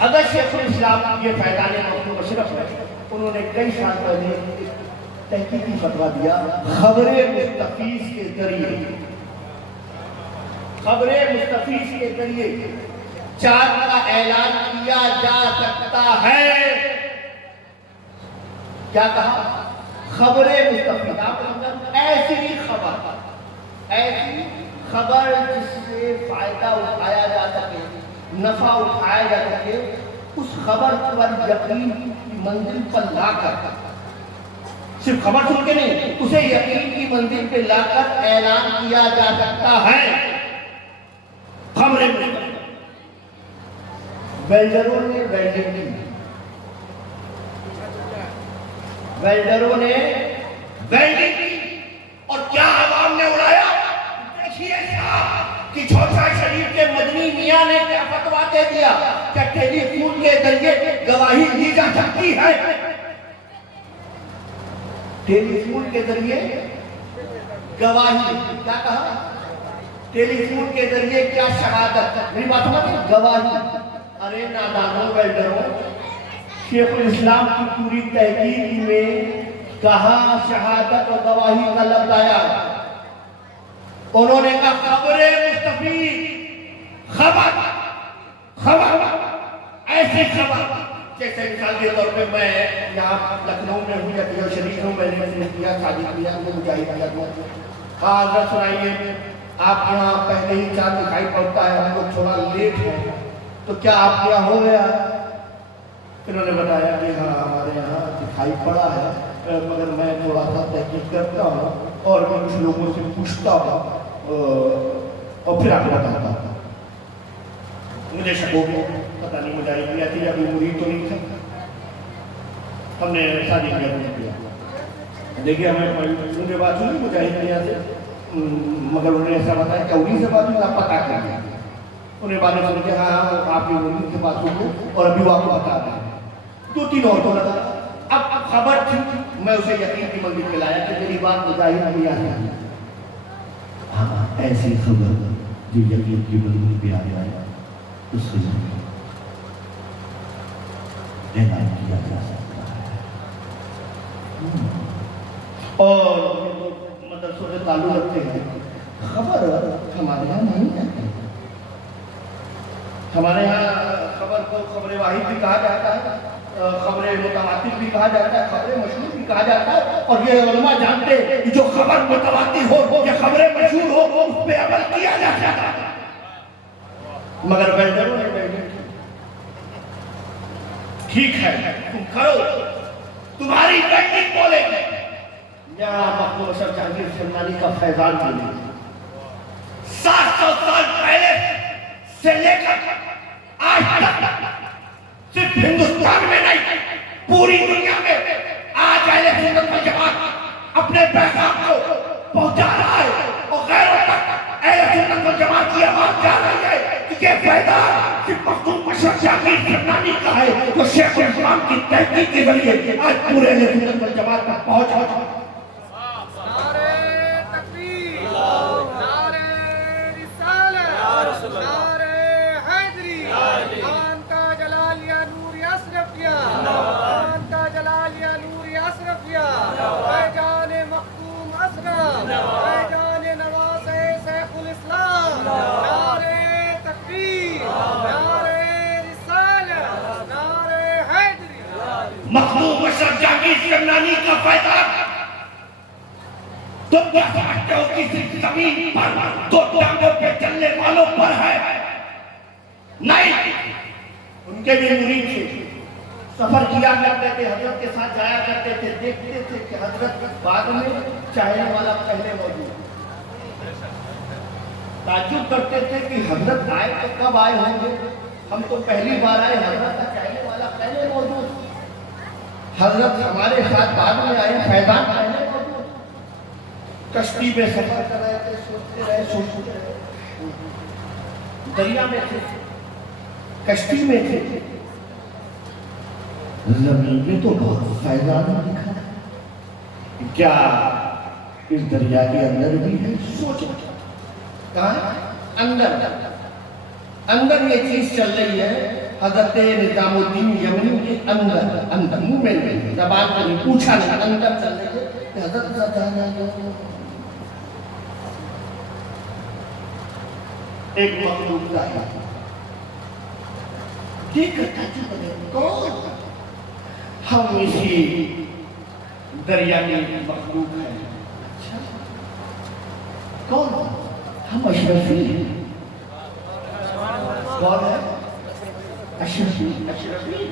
حضرت شیخ الاسلام یہ فیضان مخدوم اشرف ہے، انہوں نے کئی سال پہلے تحقیقی فتویٰ دیا خبر مستفیض کے ذریعے، خبر مستفیض کے ذریعے چاند کا اعلان کیا جا سکتا ہے۔ کیا کہا؟ خبر مستفیض، آپ سمجھیں ایسی خبر جس سے فائدہ اٹھایا جا سکے، نفع اٹھایا جا سکے، اس خبر پر یقین کی منزل پر لا کر، صرف خبر سن کے نہیں، اسے یقین کی منزل پہ لا کر اعلان کیا جا سکتا ہے۔ خبریں ویلڈروں نے ویلڈنگ کی، ویلڈروں نے ویلڈنگ کی، اور کیا عوام نے اڑایا؟ دیکھیے صاحب کہ چھوٹا شریف کے مدنی میاں نے کیا فتویٰ دے دیا کہ ٹیلی فون کے ذریعے گواہی دی جا سکتی ہے۔ ٹیلی فون کے ذریعے گواہی، کیا کہا؟ ٹیلی فون کے ذریعے کیا شہادت، میری بات سمجھ، گواہی۔ ارے نادانوں ویلڈروں، شیخ الاسلام کی پوری تحقیق میں کہاں شہادت اور گواہی کا لفظ آیا؟ انہوں نے کہا خبر مستفیض، خبر ایسی خبر جیسے مثال کے طور پہ میں یہاں لکھنؤ میں ہوں یا دیو شریف ہوں، میں نے کیا شادی کیا مجاہد کیا حضرت سنائیے آپ یہاں پہلے ہی چاند دکھائی پڑتا ہے، ہم لوگ تھوڑا لیٹ ہیں، تو کیا آپ یہاں ہو گیا؟ انہوں نے بتایا کہ ہاں ہمارے یہاں دکھائی پڑا ہے، مگر میں تھوڑا سا تحقیق کرتا ہوں اور میں کچھ لوگوں سے پوچھتا ہوں اور پھر آپ کو بتاتا ہوں۔ مجھے شک ہو گیا، پتہ نہیں مجاہد کیا تھی، ابھی مرید تو نہیں تھا، ہم نے شادی کیا۔ دیکھیے ہمیں مجھے بات سنی مجاہد کیا سے، مگر انہوں نے ایسا بتایا کہ انہیں سے بات ہوئی، آپ پتہ کر لیا۔ انہیں باتیں سن کے ہاں آپ کی مرید سے بات ہوئی اور ابھی وہ آپ کو بتا رہے ہیں۔ 2-3 عورتوں لگا، اب خبر تھی، میں اسے یقین کی منزل پہ لایا کہ میری بات مجاہد کیا ہے۔ ہاں ایسی خبر جو یقین کی منزل پہ آ جائے اس سے اعلان کیا جا سکتا ہے۔ اور مدرسوں سے تعلق رکھتے ہیں، خبر ہمارے یہاں نہیں ہے، ہمارے یہاں خبر کو خبر واحد بھی کہا جاتا ہے، خبر متواتر بھی کہا جاتا ہے، خبر مشہور بھی کہا جاتا ہے، اور یہ علماء جانتے ہیں کہ جو خبر متواتر ہو یا خبر مشہور ہو اس پہ عمل کیا جاتا ہے، مگر ویلڈروں نے ویلڈنگ کی۔ ٹھیک ہے تم کرو، تمہاری ویلڈنگ بولے گی، یہاں مخدوم اشرف جہانگیر سمنانی کا فیضان بولے گی۔ 700 سال پہلے سے لے کر آج تک صرف ہندوستان میں نہیں پوری دنیا میں آج اہل سنت والجماعت اپنے پیغام کو پہنچا رہا ہے اور غیروں تک اہل سنت والجماعت کی آواز جا رہی ہے کہ یہ فیضان صرف مخدوم اشرف جہانگیر سمنانی کا ہے جو شیخ الاسلام کی تحقیق کے ذریعے آج پورے اہل سنت والجماعت تک پہنچا۔ مخدوم اشرف جہانگیر سمنانی کا فیضان تم کیا سمجھتے ہو کہ صرف زمین پر 2 ٹانگوں پہ چلنے والوں پر ہے؟ نہیں، ان کے بھی مرید تھے، سفر کیا کرتے تھے، حضرت کے ساتھ جایا کرتے تھے، دیکھتے تھے کہ حضرت بعد میں چاہنے والا پہلے موجود، تعجب کرتے تھے کہ حضرت آئے تو کب آئے ہوں گے، ہم تو پہلی بار آئے، حضرت کا چاہنے والا پہلے موجود، حضرت ہمارے ساتھ بعد میں آئے، فیضان پہلے موجود۔ کشتی میں سفر کر رہے تھے، سوچتے رہے، دریا میں تھے، کشتی میں تھے، زمین میں تو بہت فیضان دکھا، کیا اس دریا کے اندر بھی ہے؟ سوچو کہاں اندر یہ چیز چل رہی ہے حضرت نظام الدین یمنی کے اندر منہ میں نہیں زبان پر نہیں پوچھا نہیں اندر چل رہے تھے کہ حضرت زدانہ ایک مخلوق ظاہر دیکھ کر تعجب کرے کون؟ ہم اسی دریا میں مخلوق ہیں. اچھا کون؟ ہم اشرفی ہیں. کون ہے؟ اشرفی. اشرفی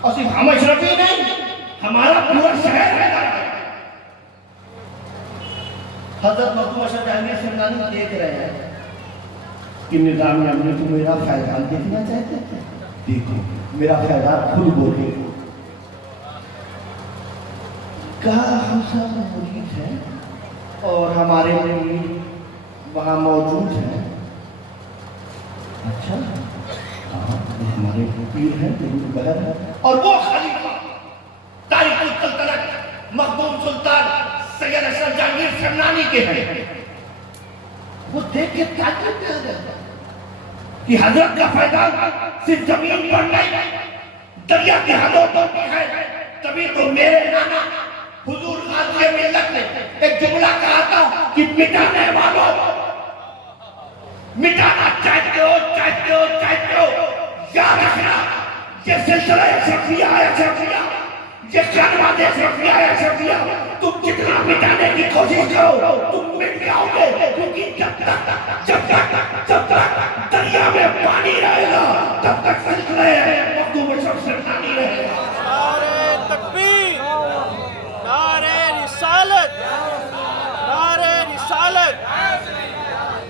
اور صرف ہم اشرفی نہیں ہمارا پورا شہر ہے. حضرت مخدوم اشرف جہانگیر سمنانی دیکھ رہے ہیں کہ نظام یمنی تو میرا فیضان دیکھنا چاہتے تھے. دیکھو میرا فیضان خود بولے کہا ہم سب مرید ہیں اور ہمارے مرید وہاں موجود ہیں. اچھا ہمارے پیر ہیں بہر ہیں اور وہ خلیفہ تاریخ السلطنت مخدوم سلطان سید اشرف جہانگیر سمنانی کے ہیں. وہ دیکھ کے تعجب کر گئے کہ حضرت کا فیضان صرف زمین پر نہیں دریا کے حدوں پر بھی ہے. تبھی تو میرے نانا حضور غازی ملت نے ایک جملہ کہا تھا کہ مٹانے والوں مٹانا چاہتے ہو یاد رکھنا یہ سلسلہ اشرفیہ ہے. اشرفیہ یہ خانواد اشرفیہ ہے. اشرفیہ تم جتنا مٹانے کی کوشش کرو تم مٹ جاؤ گے کیونکہ جب تک دریا میں پانی رہے گا تب تک سلسلہ مخدوم اشرف سمنانی رہے گا. نعرہ تکبیر، نعرہ رسالت، نعرہ رسالت.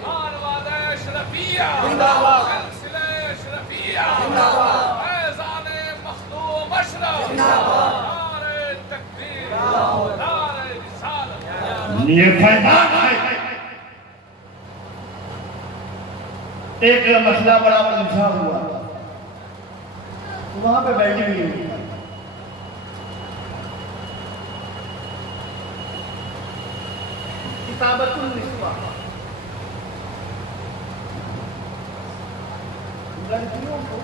خانواد اشرفیہ زندہ باد. سلسلہ اشرفیہ زندہ باد. فیضان مخدوم اشرف زندہ باد. نعرہ تکبیر، نعرہ رسالت. یہ فیضان ہے. ایک مسئلہ بڑا الجھا ہوا وہاں پہ بیٹھی ہوئی ہوئی کتابت النسواء لڑکیوں کو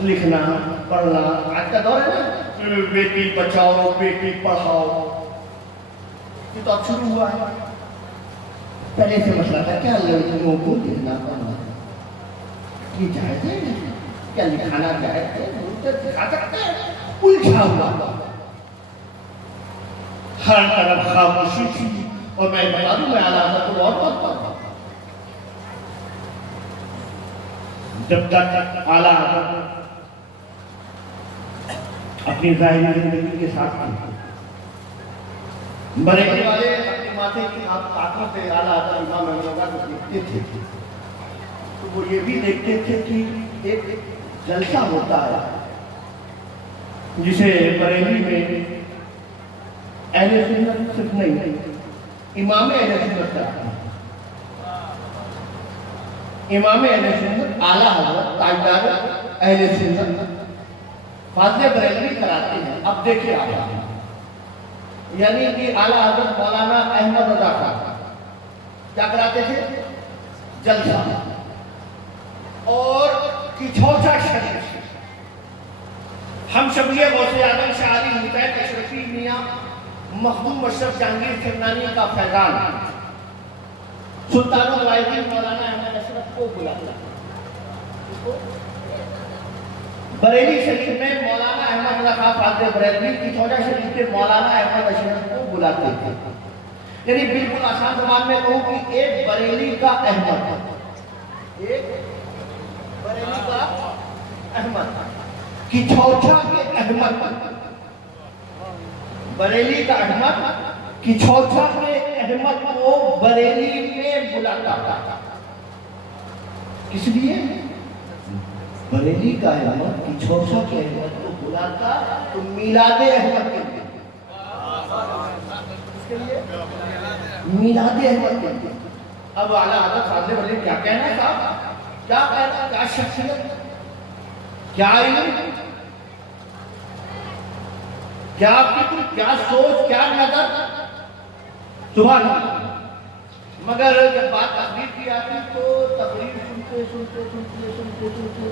لکھنا پڑھنا آج کا دور ہے نا بیٹی بچاؤ بیٹی پڑھاؤ یہ تو اب شروع ہوا ہے. پہلے سے مسئلہ تھا کیا لڑکیوں کو لکھنا پڑھنا یہ جائز ہے کیا لکھانا جائز ہے سکھا سکتے ہیں. الجھا ہوا ہر طرف خاموشی تھی اور میں بتا دوں میں اعلیٰ حضرت کو بہت پڑھتا ہوں. جب تک اعلیٰ حضرت اپنی ظاہری زندگی کے ساتھ تھے بریلی والے اپنے ماتھے کی آنکھوں سے اعلیٰ حضرت امام احمد رضا کو دیکھتے تھے تو وہ یہ بھی دیکھتے تھے کہ ایک جلسہ ہوتا ہے جسے بریلی میں اہل سنت صرف نہیں امام اہل سنت کرتے ہیں. امام اہل سنت اعلیٰ حضرت تاجدار اہل سنت فاضل بریلوی کراتے ہیں. اب دیکھیں آپ یعنی کہ اعلیٰ حضرت مولانا احمد رضا کا کیا کراتے تھے جلسہ اور کچھوچا شریف ہم شبیہ غوث اعظم شاہ علی متحد اشرفی میاں مخدوم اشرف جہانگیر سمنانی کا فیضان سلطان الوائزین مولانا احمد اشرف کو بلاتا. بریلی شریف میں مولانا احمد رضا خان فاضل بریلوی کی چھوٹا شریف کے مولانا احمد اشرف کو بلاتے تھے. یعنی بالکل آسان زبان میں کہوں کہ ایک بریلی کا احمد ایک بریلی کا احمد کی چھوٹا کے احمد بریلی کا احمد کی چھوٹا کے احمد کو بریلی میں بلاتا تھا. کس لیے بریلی کا احمد کی چھوٹا کے احمد کو بلاتا تو میلاد احمد کے لیے میلاد احمد کے لیے. اب اعلیٰ حضرت فاضل بریلوی کیا کہنا ہے صاحب کیا کہنا کیا شخصیت کیا علم کیا فکر کیا سوچ کیا نظر. سبحان اللہ مگر جب بات تقریر کی آتی تو تقریر سنتے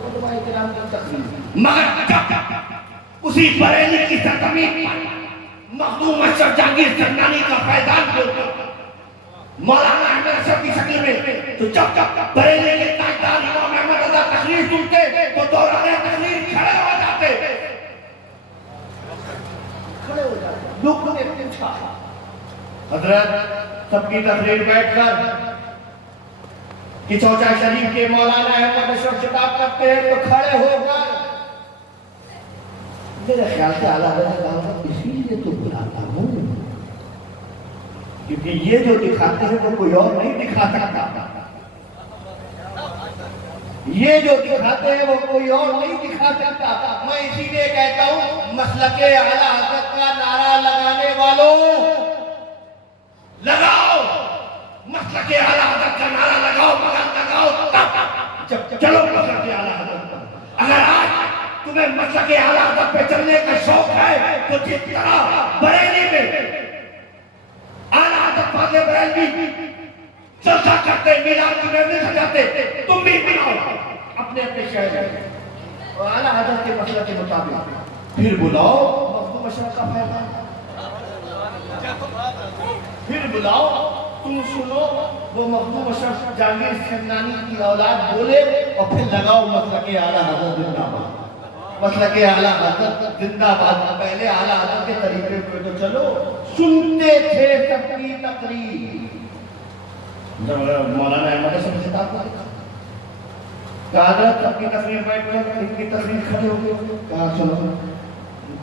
علماء کرام کی تقریر، مگر جب اسی بریلی کی سرزمین پر مخدوم اشرف جہانگیر سرنانی کا فیضان ہوتا مولانا احمد اشرف کی شکل میں، تو جب بریلی کے تاجدار امام احمد رضا تقریر سنتے تو دوران تقریر کھڑے ہو جاتے۔ لوگوں نے پوچھا حضرت سب کی تقریر بیٹھ کر کہ چوچا شریف کے مولانا احمد اشرف خطاب کرتے ہیں تو کھڑے ہو کر، میرے خیال سے اعلیٰ حضرت اسی لیے تو بلاتا ہوں کیونکہ یہ جو دکھاتے ہیں وہ کوئی اور نہیں دکھا سکتا، یہ جو دکھاتے ہیں وہ کوئی اور نہیں دکھا سکتا۔ میں اسی لیے کہتا ہوں مسلک اعلیٰ حضرت کا نعرہ لگانے والوں لگاؤ، مسلک اعلیٰ حضرت کا نعرہ لگاؤ، مگر لگاؤ تب چلو مسلک اعلیٰ حضرت پر۔ اگر آج تمہیں مسلک اعلیٰ حضرت پہ چلنے کا شوق ہے تو جس طرح بریلی میں اعلیٰ حضرت فاضل بریلوی جلسہ کرتے، میلاد کی محفل سجاتے، تم بھی بناؤ اپنے اپنے شہر میں اور اعلیٰ حضرت کے مسئلہ کے مطابق پھر بلاؤ مخدوم اشرف کا پیغام، پھر بلاؤ تم سنو وہ مخدوم اشرف جہانگیر سرنانی کی اولاد بولے اور پھر لگاؤ مسلک اعلیٰ حضرت زندہ باد، مسلک اعلیٰ حضرت زندہ باد۔ پہلے اعلیٰ حضرت کے طریقے پہ تو چلو، سنتے تھے سب کی تقریر۔ مولانا احمد اشرف خطاب کو دیکھا، کہا حضرت سب کی تقریر بیٹھ کر ان کی تقریر کھڑے ہو گئے، کہا سنو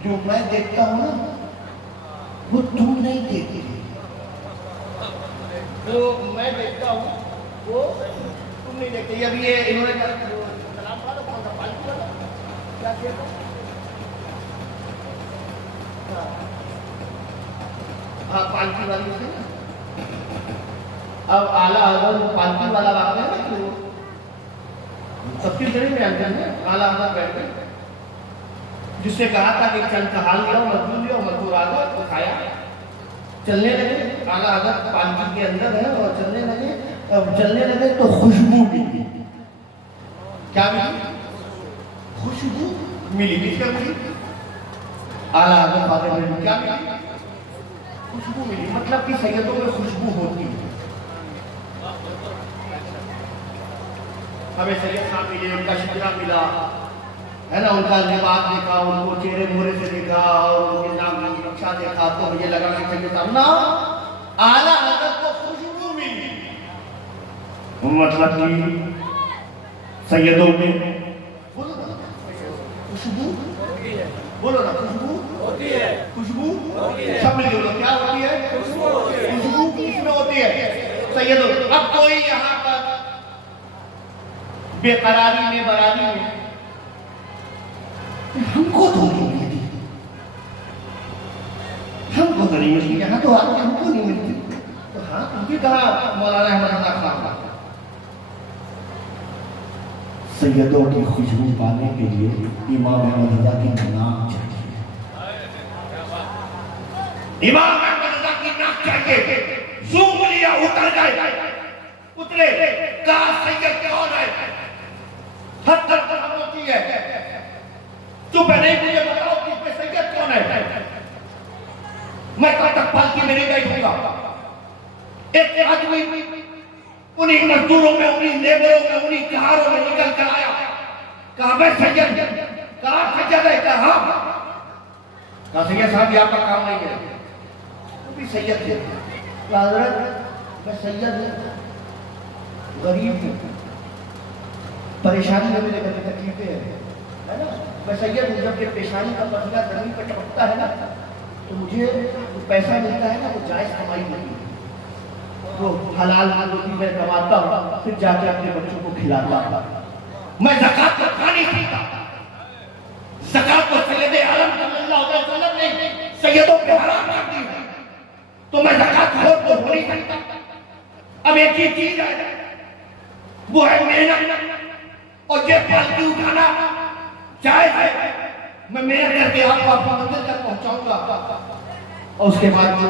جو میں دیکھتا ہوں نا وہ تم نہیں دیکھتے، جو میں دیکھتا ہوں وہ تم نہیں دیکھتے۔ ابھی یہ انہوں نے کلام پڑھا کون سا پالکی والا کیا کیا تھا؟ ہاں پالکی والی سے نا، اب اعلیٰ حضرت پالکی والا واقعہ ہے نا کہ وہ تفسیر شریف میں آتے ہیں اعلیٰ حضرت بیٹھ گئے، جس سے کہا تھا کہ چند کا حال لیا مزدور لیا مزدور آ گیا تو کھایا، چلنے لگے اعلیٰ حضرت پالکی کے اندر ہے اور چلنے لگے تو خوشبو ملی، کیا ملی؟ خوشبو ملی، کس کا ملی؟ اعلیٰ حضرت فاضل بریلوی، کیا ملی؟ خوشبو ملی، مطلب کہ سیدوں میں خوشبو ہوتی ہے۔ ہمیں سید صاحب ملے، ان کا شجرہ ملا ہے نا، ان کا لباس دیکھا، ان کو چہرے مہرے سے دیکھا اور ان کے نام کی نقشہ دیکھا تو مجھے لگا کہ سید صاحب نا اعلیٰ حضرت کو خوشبو ملی، مطلب کہ سیدوں میں خوشبو، بولو نا خوشبو ہوتی ہے، خوشبو سب مل کے کیا ہوتی ہے؟ خوشبو کس میں ہوتی ہے؟ سیدوں۔ اب کوئی یہاں پر بے قراری میں براری میں ہم کو تو نہیں ملتی، ہم کو تو نہیں ملتی، یہاں تو آتے ہم کو نہیں ملتی، تو ہاں تم بھی کہا مولانا احمد رضا خان سیدوں کی خوشبو پانے کے لیے امام احمد رضا کی نام چاہیے، امام احمد رضا کی نام چاہیے۔ زوم لیا اتر گئے، اترے کہا سید کون ہے؟ ہر طرف ہوتی ہے، چپ ہے نہیں، مجھے بتاؤ کہ اس میں سید کون ہے؟ میں کل تک پالکی میں نہیں بیٹھوں گا۔ ایک آدمی انہیں مزدوروں میں، انہیں لیبروں میں، انہیں کہاروں میں نکل کر آیا، کہا میں سید، کہا سید ہے، کہا کہا سید صاحب یہ آپ کا کام نہیں ہے، وہ بھی سید تھے، کہا حضرت میں سید ہوں، غریب ہوں، پریشانی ہے، میرے گھر میں تکلیفیں ہیں نا، میں سید ہوں، جب یہ پیشانی کا مسئلہ زمین پہ ٹپکتا ہے نا تو مجھے پیسہ ملتا ہے نا، وہ جائز کمائی نہیں ہے، وہ حلال روٹی میں کماتا ہوں، پھر جا کے اپنے بچوں کو کھلاتا ہوں، میں زکوٰۃ کو کھا نہیں سکتا، زکوٰۃ کو سید عالم صلی اللہ علیہ وسلم نے سیدوں پہ حرام کر دی، تو میں زکوٰۃ خور تو ہو نہیں سکتا۔ اب ایک ہی چیز ہے، وہ ہے محنت، اور یہ پالکی اٹھانا جائز ہے، میں محنت کر کے آپ کو اپنی منزل تک پہنچاؤں گا، اور اس کے بعد جو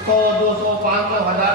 100, 200, 500, 1000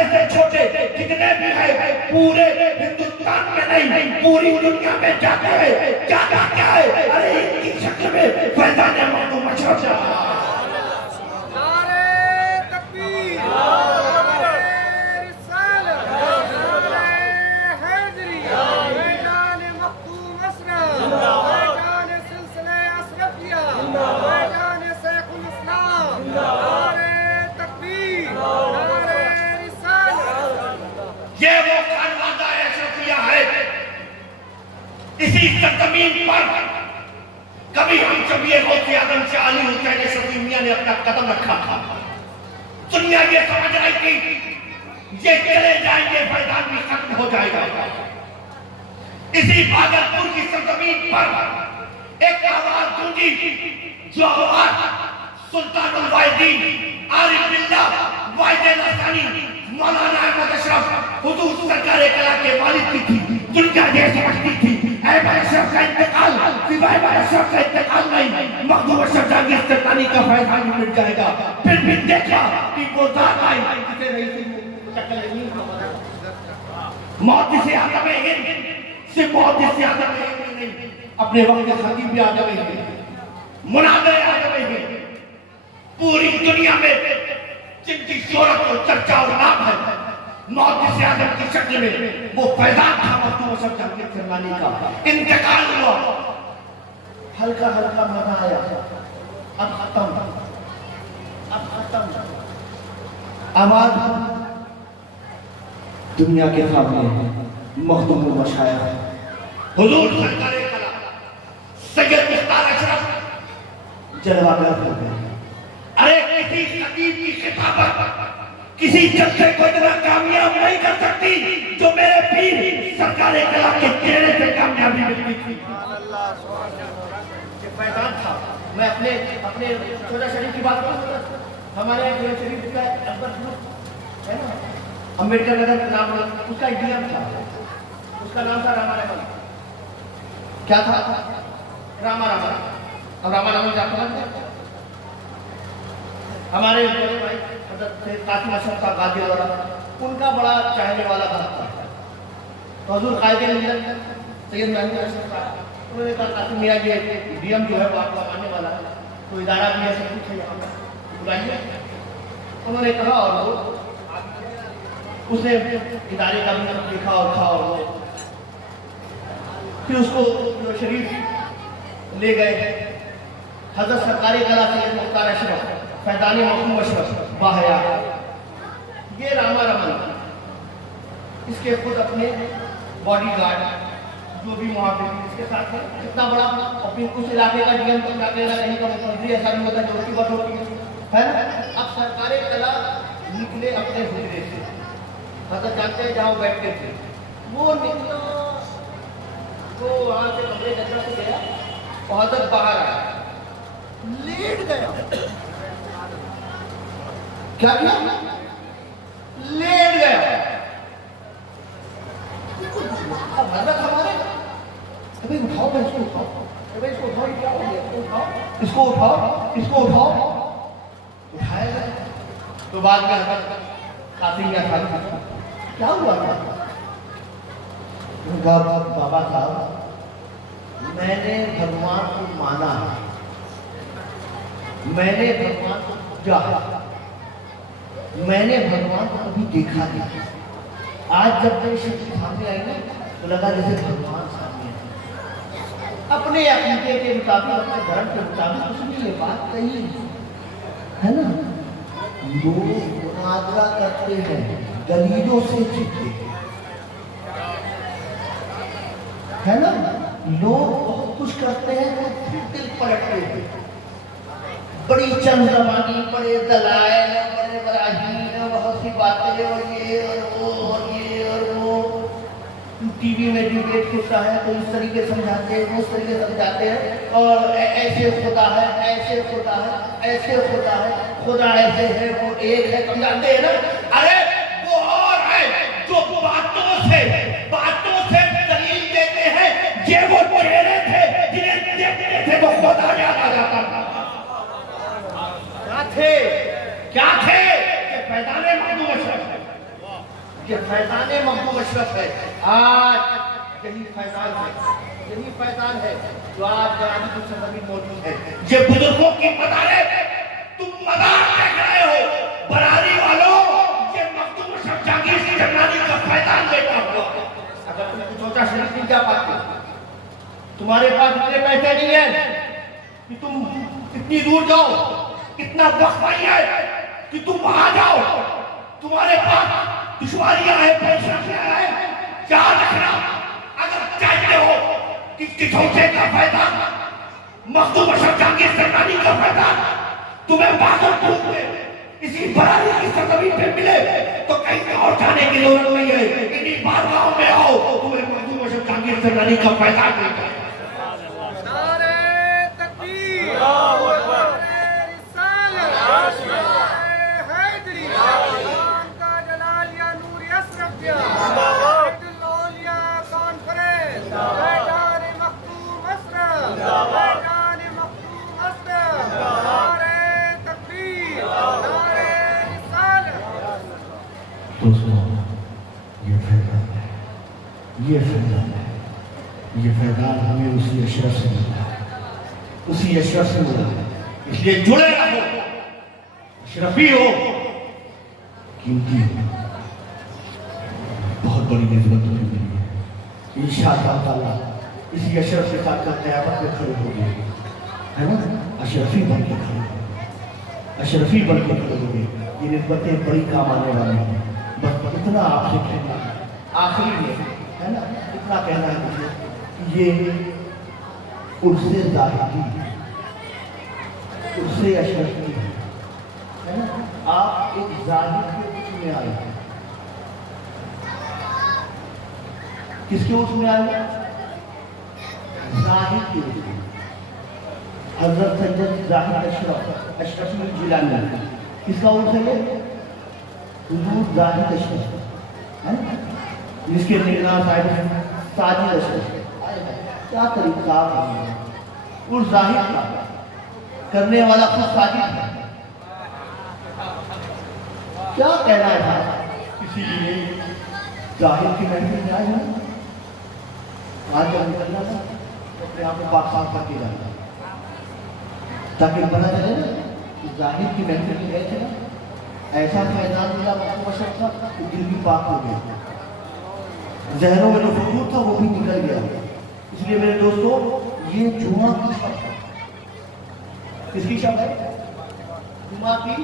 بڑے سے چھوٹے جتنے بھی ہیں پورے ہندوستان میں نہیں پوری دنیا میں جاتے ہیں. جاتا کیا ہے؟ ارے ان کی شکل میں فیضان مخدوم اشرف نعرہ تکبیر نعرہ رسالت نعرہ حیدری میدان مخدوم اشرف میدان سلسلہ اشرفیہ میدان شیخ الاسلام نعرہ تکبیر نعرہ رسالت. یہ وہ خانوادہ اشرفیہ ہے. اسی سرزمین پر کبھی ہم شبیہ غوث اعظم سے علی حسین شفیع میاں نے اپنا قدم رکھا تھا. دنیا یہ سمجھ رہی تھی یہ چلے جائیں گے فیضان بھی ختم ہو جائے گا. اسی بھاگلپور کی سرزمین پر ایک آواز گونجی جو آواز سلطان الواحدین عارف باللہ واحد لسانی مولانا احمد اشرف حضور سرکار کلا کے والد کی تھی. دنیا یہ سمجھتی تھی احمد اشرف کا انتقال سوائے احمد اشرف کا انتقال نہیں مخدوم اشرف جہانگیر سلطانی کا فیضان بھی مٹ جائے گا. پھر بھی دیکھا کہ وہ ذات آئی کسے نہیں تھی شکل نہیں موت سے آدم ہند صرف موت سے آدم ہند نہیں اپنے وقت کے خطیب بھی آدم ہند مناظر آدم ہند پوری دنیا میں جن کی شہرت اور چرچا اور نام ہے موت سے آدم کی شکل میں وہ فیضان تھا مخدوم اشرف جہانگیر سلطانی کا. انتقال ہوا ہلکا ہلکا مزہ آیا اب ختم آواز دنیا کے سامنے مخدوم المشائخ حضور سرکار کلا سید مختار اشرف جلوہ گر ہو گئے. ارے کسی خطیب کی خطابت کسی جلسے کو اتنا کامیاب نہیں کر سکتی جو میرے پیر سرکار کلا کے چہرے سے کامیابی ملتی تھی. یہ فیضان تھا. میں اپنے چھوٹا شریف کی بات کروں. ہمارے یہاں چھوٹا شریف کا اکبر ہے نا امبیڈکر نگر نام اس کا انتظام تھا. اس کا نام تھا راما رمن. کیا تھا؟ راما رمن. اب راما رمن کیا تھا؟ ہمارے بڑے بھائی حضرت قاسم اشرف کا غازی والا ان کا بڑا چاہنے والا تھا. حضور قائد ملت سید محمود اشرف کا انہوں نے کہا قاسم میاں یہ ڈی ایم جو ہے وہ آپ کا آنے والا ہے تو ادارہ بھی ہے سب کچھ ہے یہاں پر بلائیے. انہوں نے کہا اور وہ اس نے ادارے کا بھی دیکھا اور کھا اور وہ پھر اس کو شریف لے گئے. حضرت سرکار کلا سید مختار اشرف فیضان مخدوم اشرف باحیا یہ راما رمن اس کے خود اپنے باڈی گارڈ جو بھی محافظ اس کے ساتھ ہے. اتنا بڑا اپنے اس علاقے کا ڈی ایم کو کیا کہنا کہیں کا مقدری ایسا نہیں ہوتا جو اس کی بات ہوتی ہے نا. اب سرکار کلا نکلے اپنے حجرے سے. حضرت جانتے ہیں جہاں وہ بیٹھتے تھے وہ نکلا تو وہاں سے کمرے کے اندر سے گیا اور حضرت باہر آیا لیٹ گیا. کیا کیا؟ لیٹ گیا. اب حضرت ہمارے ابھی اٹھاؤ بھائی اس کو اٹھاؤ اس کو اٹھاؤ کیا ہو گیا اس کو اٹھاؤ اٹھایا گیا. تو بعد میں حضرت قاسم یا خالد کیا ہوا تھا؟ ان کا بابا صاحب میں نے بھگوان کو مانا میں نے بھگوان کو جاہا میں نے بھگوان کو کبھی دیکھا نہیں. آج جب میں شکل سامنے آئی نا تو لگا جیسے بھگوان سامنے آئی. اپنے عقیدے کے مطابق اپنے دھرم کے مطابق اس نے یہ بات کہی ہے نا. لوگ مناظرہ کرتے ہیں دلیلوں سے جیتتے ہے نا. لوگ بہت کچھ کرتے ہیں تو پھر دل پلٹتے ہیں. بڑی چند زبانی بڑے دلائل بڑے براہین بہت سی باتیں اور یہ اور وہ اور یہ اور وہ. ٹی وی میں ڈیبیٹ ہوتا ہے تو اس طریقے سمجھاتے ہیں اس طریقے سمجھاتے ہیں اور ایسے خدا ہے ایسے خدا ہے ایسے خدا ہے خدا ایسے ہے وہ ایک ہے سمجھاتے ہیں نا. ارے وہ اور ہے جو باتوں سے دلیل دیتے ہیں. یہ وہ چہرے تھے جنہیں دیکھتے تھے تو خدا یاد آ جاتا تھا. کیا تھے کہ فیضان مخدوم اشرف یہ فیضان محبوب اشرف ہے. آج یہی فیضان ہے، یہی فیضان ہے جو آج جلال گلشن میں موجود ہے. یہ بزرگوں کی مدارے تم مدار دیکھ رہے ہو. براری والوں، یہ مخدوم اشرف جہانگیر سرنانی کا فیضان بیٹا ہوا. اگر تم کچھ سوچا شریف نہیں جا پاتے، تمہارے پاس اتنے پیسے نہیں ہیں کہ تم اتنی دور جاؤ، اتنا وقت نہیں ہے کہ تم وہاں جاؤ. تمہارے پاس دشواریاں ہیں، پریشانیاں ہیں. یاد رکھنا، اگر چاہتے ہو کہ کچھوچے کا فیضان، مخدوم اشرف جہانگیر سرنانی کا فیضان تمہیں باغلپور میں اسی براری کی سرزمین پہ ملے تو کہیں اور جانے کی ضرورت نہیں ہے. انہی بارگاہوں میں آؤ، تمہیں مخدوم اشرف جہانگیر سرنانی کا فیضان مل جائے. نعرہ تکبیر، نعرہ رسالت، نعرہ حیدری، امام کا جلالیہ نور اشرفیہ، بیت الاولیاء کانفرنس، میدان مختوم اشرف، میدان مختوم اشرف، نعرہ تکبیر، نعرہ رسالت. دوستو، یہ فیضان ہے، یہ فیضان ہے. یہ فیضان ہمیں اسی اشرف سے ملا ہے، اسی اشرف سے ملا ہے. اس لیے جڑے رہو، اشرفی ہو، قیمتی ہو. بہت بڑی نسبت تمہیں ملی ہے. انشاءاللہ تعالیٰ اسی اشرف کے ساتھ کل قیامت میں کھڑے ہو گئے، ہے نا؟ اشرفی بن کے کھڑے ہو گئے، اشرفی بن کے کھڑے ہو گئے. یہ نسبتیں بڑی کام آنے والی ہیں. بس اتنا آپ سے کہنا ہے آخری میں، ہے نا؟ اتنا کہنا ہے مجھے، یہ عرص ظاہری، عرص اشرفی ہے نا؟ آپ ایک ظاہر کے عرص میں آئے ہیں. کس کے عرص میں آئے ہیں؟ ظاہر کے عرص میں. حضرت سید ظاہر اشرف الجیلانی، کس کا عرص ہے یہ؟ حضور ظاہر اشرف، ہے نا؟ جس کے نگراں صاحب ساجد اشرف. کیا طریقہ ہے اور ظاہر کا کرنے والا خود ساجد ہے. کیا کہنا ہے تھا؟ اسی لیے ظاہر کی محفل میں آئے ہیں. آج جب نکلنا تھا تو اپنے آپ کو پاک صاف کر کے جانا تاکہ پتہ چلے نا کہ ظاہر کی محفل میں گئے تھے نا، ایسا فیضان ملا مخدوم اشرف تھا کہ دل بھی پاک ہو گیا، ذہنوں میں جو فضول تھا وہ بھی نکل گیا. اس لیے میرے دوستو، یہ جمعہ کی شب ہے. کس کی شب ہے؟ جمعہ کی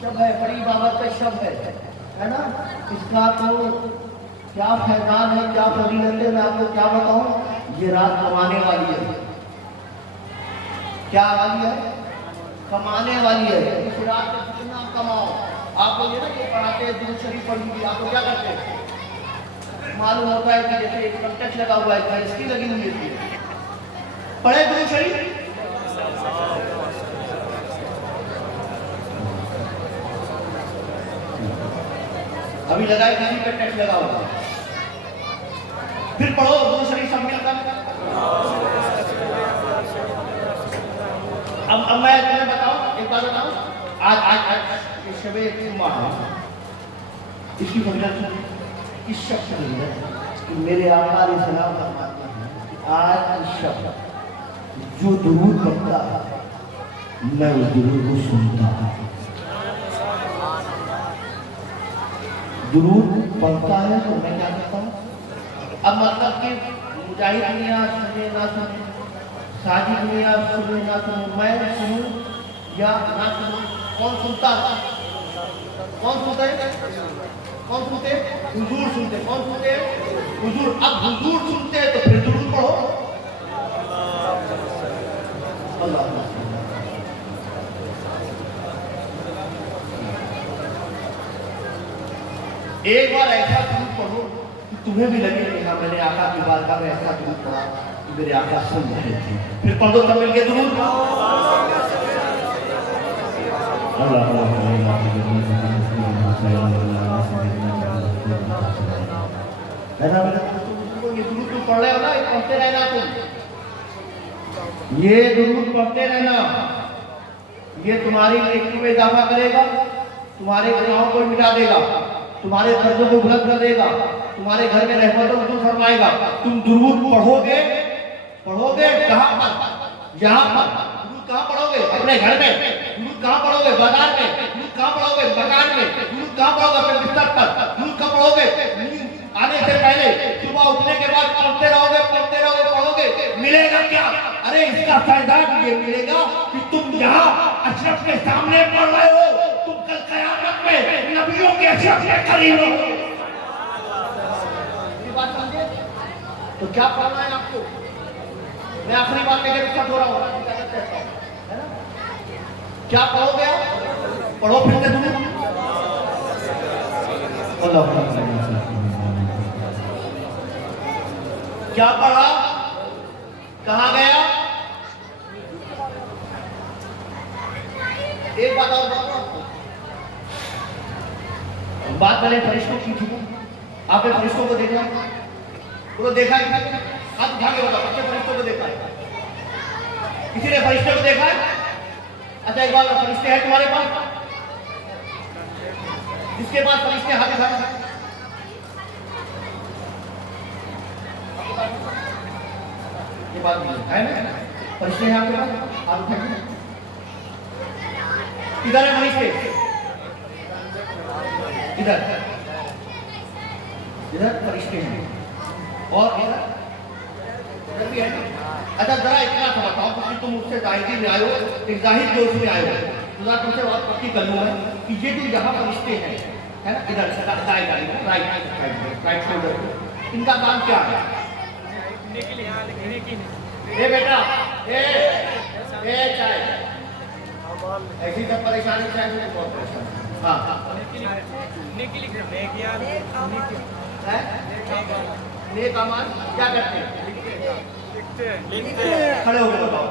شب ہے، بڑی عبادت کا شب ہے نا؟ اس کا تو کیا فیضان ہے، کیا فضیلت ہے، میں آپ کو کیا بتاؤں. یہ رات کمانے والی ہے. کیا والی ہے؟ کمانے والی ہے. اس رات میں کتنا کماؤ. آپ کو یہ نا یہ پڑھاتے ہیں درود شریف پڑھیں گی، آپ کو کیا کرتے ہیں؟ معلوم ہوتا ہے کہ جیسے ایک ٹیکس لگا ہوا ہے، جی لگی ہوئی ہے. پڑھے درود شریف. ابھی لگائے کسی پہ ٹیکس لگا ہوا ہے. پھر پڑھو درود شریف سب مل کر. اب میں تمہیں بتاؤں ایک بات بتاؤں. آج شب جمعہ ہے، اس کی فضیلت اس شخص سے ملی ہے کہ میرے آقا علیہ السلام فرماتے ہیں کہ آج اس شخص جو درود پڑھتا ہے میں اس درود کو سنتا ہوں. درود پڑھتا ہے تو میں کیا کرتا ہوں. اب مطلب کہ مجاہد میاں سنے نہ سنے، ساجد میاں سنے نہ سنے، میں سنوں یا نہ سنوں، کون سنتا ہے؟ کون سنتا ہے؟ کون سنتے؟ حضور سنتے. کون سنتے؟ حضور. اب حضور سنتے تو پھر درود پڑھو. اللہ ایک بار ایسا درود پڑھو کہ تمہیں بھی لگے کہ ہاں میں نے آقا کی بارگاہ میں ایسا درود پڑھا کہ میرے آقا سن رہے تھے. پھر پڑھ دو سب مل کے درود. اللہ یہ درود تم پڑھ رہے ہو نا، یہ پڑھتے رہنا. تم یہ درود پڑھتے رہنا. یہ تمہاری نیکی میں اضافہ کرے گا، تمہارے گناہوں کو مٹا دے گا. تمہارے درجوں کو بلند کر دے گا, تمہارے گھر میں رحمت و نزول فرمائے گا. تم درود پڑھو گے کہاں پر؟ یہاں پر. درود کہاں پڑھو گے؟ اپنے گھر میں. درود کہاں پڑھو گے؟ بازار میں. درود کہاں پڑھو گے؟ مکان میں. درود کہاں پڑھو گے؟ اپنے بستر پر. درود کہاں پڑھو گے؟ آنے سے پہلے. صبح اٹھنے کے بعد پڑھتے رہو گے پڑھو گے. ملے گا کیا؟ ارے اس کا فائدہ یہ ملے گا کہ تم یہاں اشرف کے سامنے پڑھ رہے ہو, تم کل قیامت میں نبیوں کے اشرف کے قریب ہو. تو کیا پڑھنا ہے آپ کو؟ میں آخری بات کہہ کے رخصت ہو رہا ہوں. کیا پڑھو گے آپ؟ پڑھو پھر سے تمہیں. کیا پڑھا؟ کہاں گیا؟ ایک بات اور بات پہلے فرشتوں کی تھی. آپ نے فرشتوں کو دیکھا؟ وہ دیکھا ہے؟ ہاتھ اٹھا کے بتاؤ, کتنے فرشتوں کو دیکھا ہے؟ کسی نے فرشتے کو دیکھا ہے؟ اچھا ایک بات, فرشتے ہیں تمہارے پاس؟ جس کے پاس فرشتے ہاتھ اٹھا یہ بات ہے نا, فرشتے ہیں آپ کے پاس, ہاتھ اٹھا کے. ادھر ہے فرشتے, ادھر فرشتے ہیں, اور ادھر بھی ہے. اچھا ذرا اتنا سا بتاؤ, کیونکہ تم اس سے ظاہری میں آئے ہو, ایک ظاہر جوش میں آئے ہو, تو ذرا تم سے بات پکی کر لوں میں کہ یہ جو یہاں فرشتے ہیں ہے نا, ادھر رائٹ شولڈر, ان کا کام کیا ہے؟ اے بیٹا, اے چائے, ایسی سب پریشانی چاہیے, بہت پریشانی. ہاں نیک اعمال کیا کرتے ہیں؟ کھڑے ہو کے بتاؤ,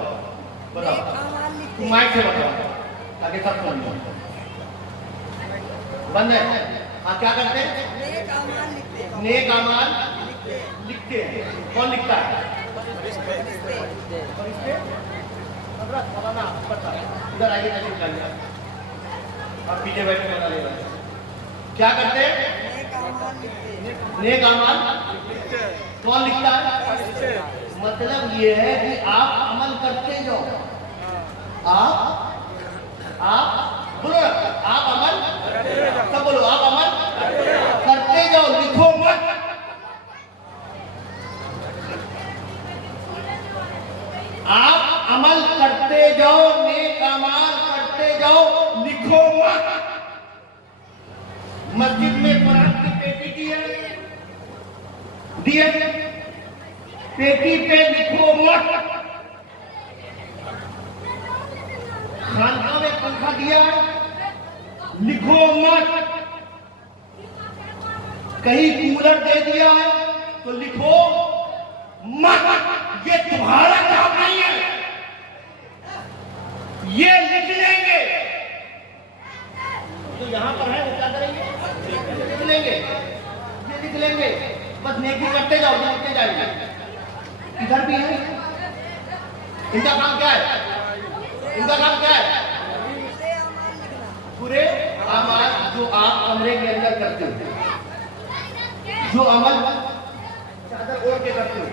تم مائک سے بتاؤ تاکہ سب سن لو. بند ہے. ہاں کیا کرتے ہیں؟ نیک اعمال لکھتے ہیں. کون لکھتا ہے؟ ادھر آئیے, آپ پیچھے بیٹھے بتا لے گا. کیا کرتے ہیں؟ نیک اعمال کون لکھتا ہے؟ مطلب یہ ہے کہ آپ عمل کرتے جاؤ. آپ بولو, آپ عمل سب بولو, آپ عمل کرتے جاؤ, لکھو مت. آپ عمل کرتے جاؤ, نیک اعمال کرتے جاؤ, لکھو مت. مسجد میں قرآن کی پیٹی دی ہے, پیٹی پہ لکھو مت. خانقاہ میں پنکھا دیا ہے, لکھو مت. کہیں کولر دے دیا ہے تو لکھو مت. یہ تمہارا کام نہیں ہے, یہ لکھ لیں گے. جو یہاں پر ہے وہ کیا کریں گے؟ لکھ لیں گے, یہ لکھ لیں گے. بس نیکی کرتے جاؤ, لکھتے جائیں گے. ادھر بھی ہے, ان کا کام کیا ہے؟ ان کا کام کیا ہے؟ برے اعمال جو آپ کمرے کے اندر کرتے ہو, جو عمل چادر اوڑھ کے کرتے ہو,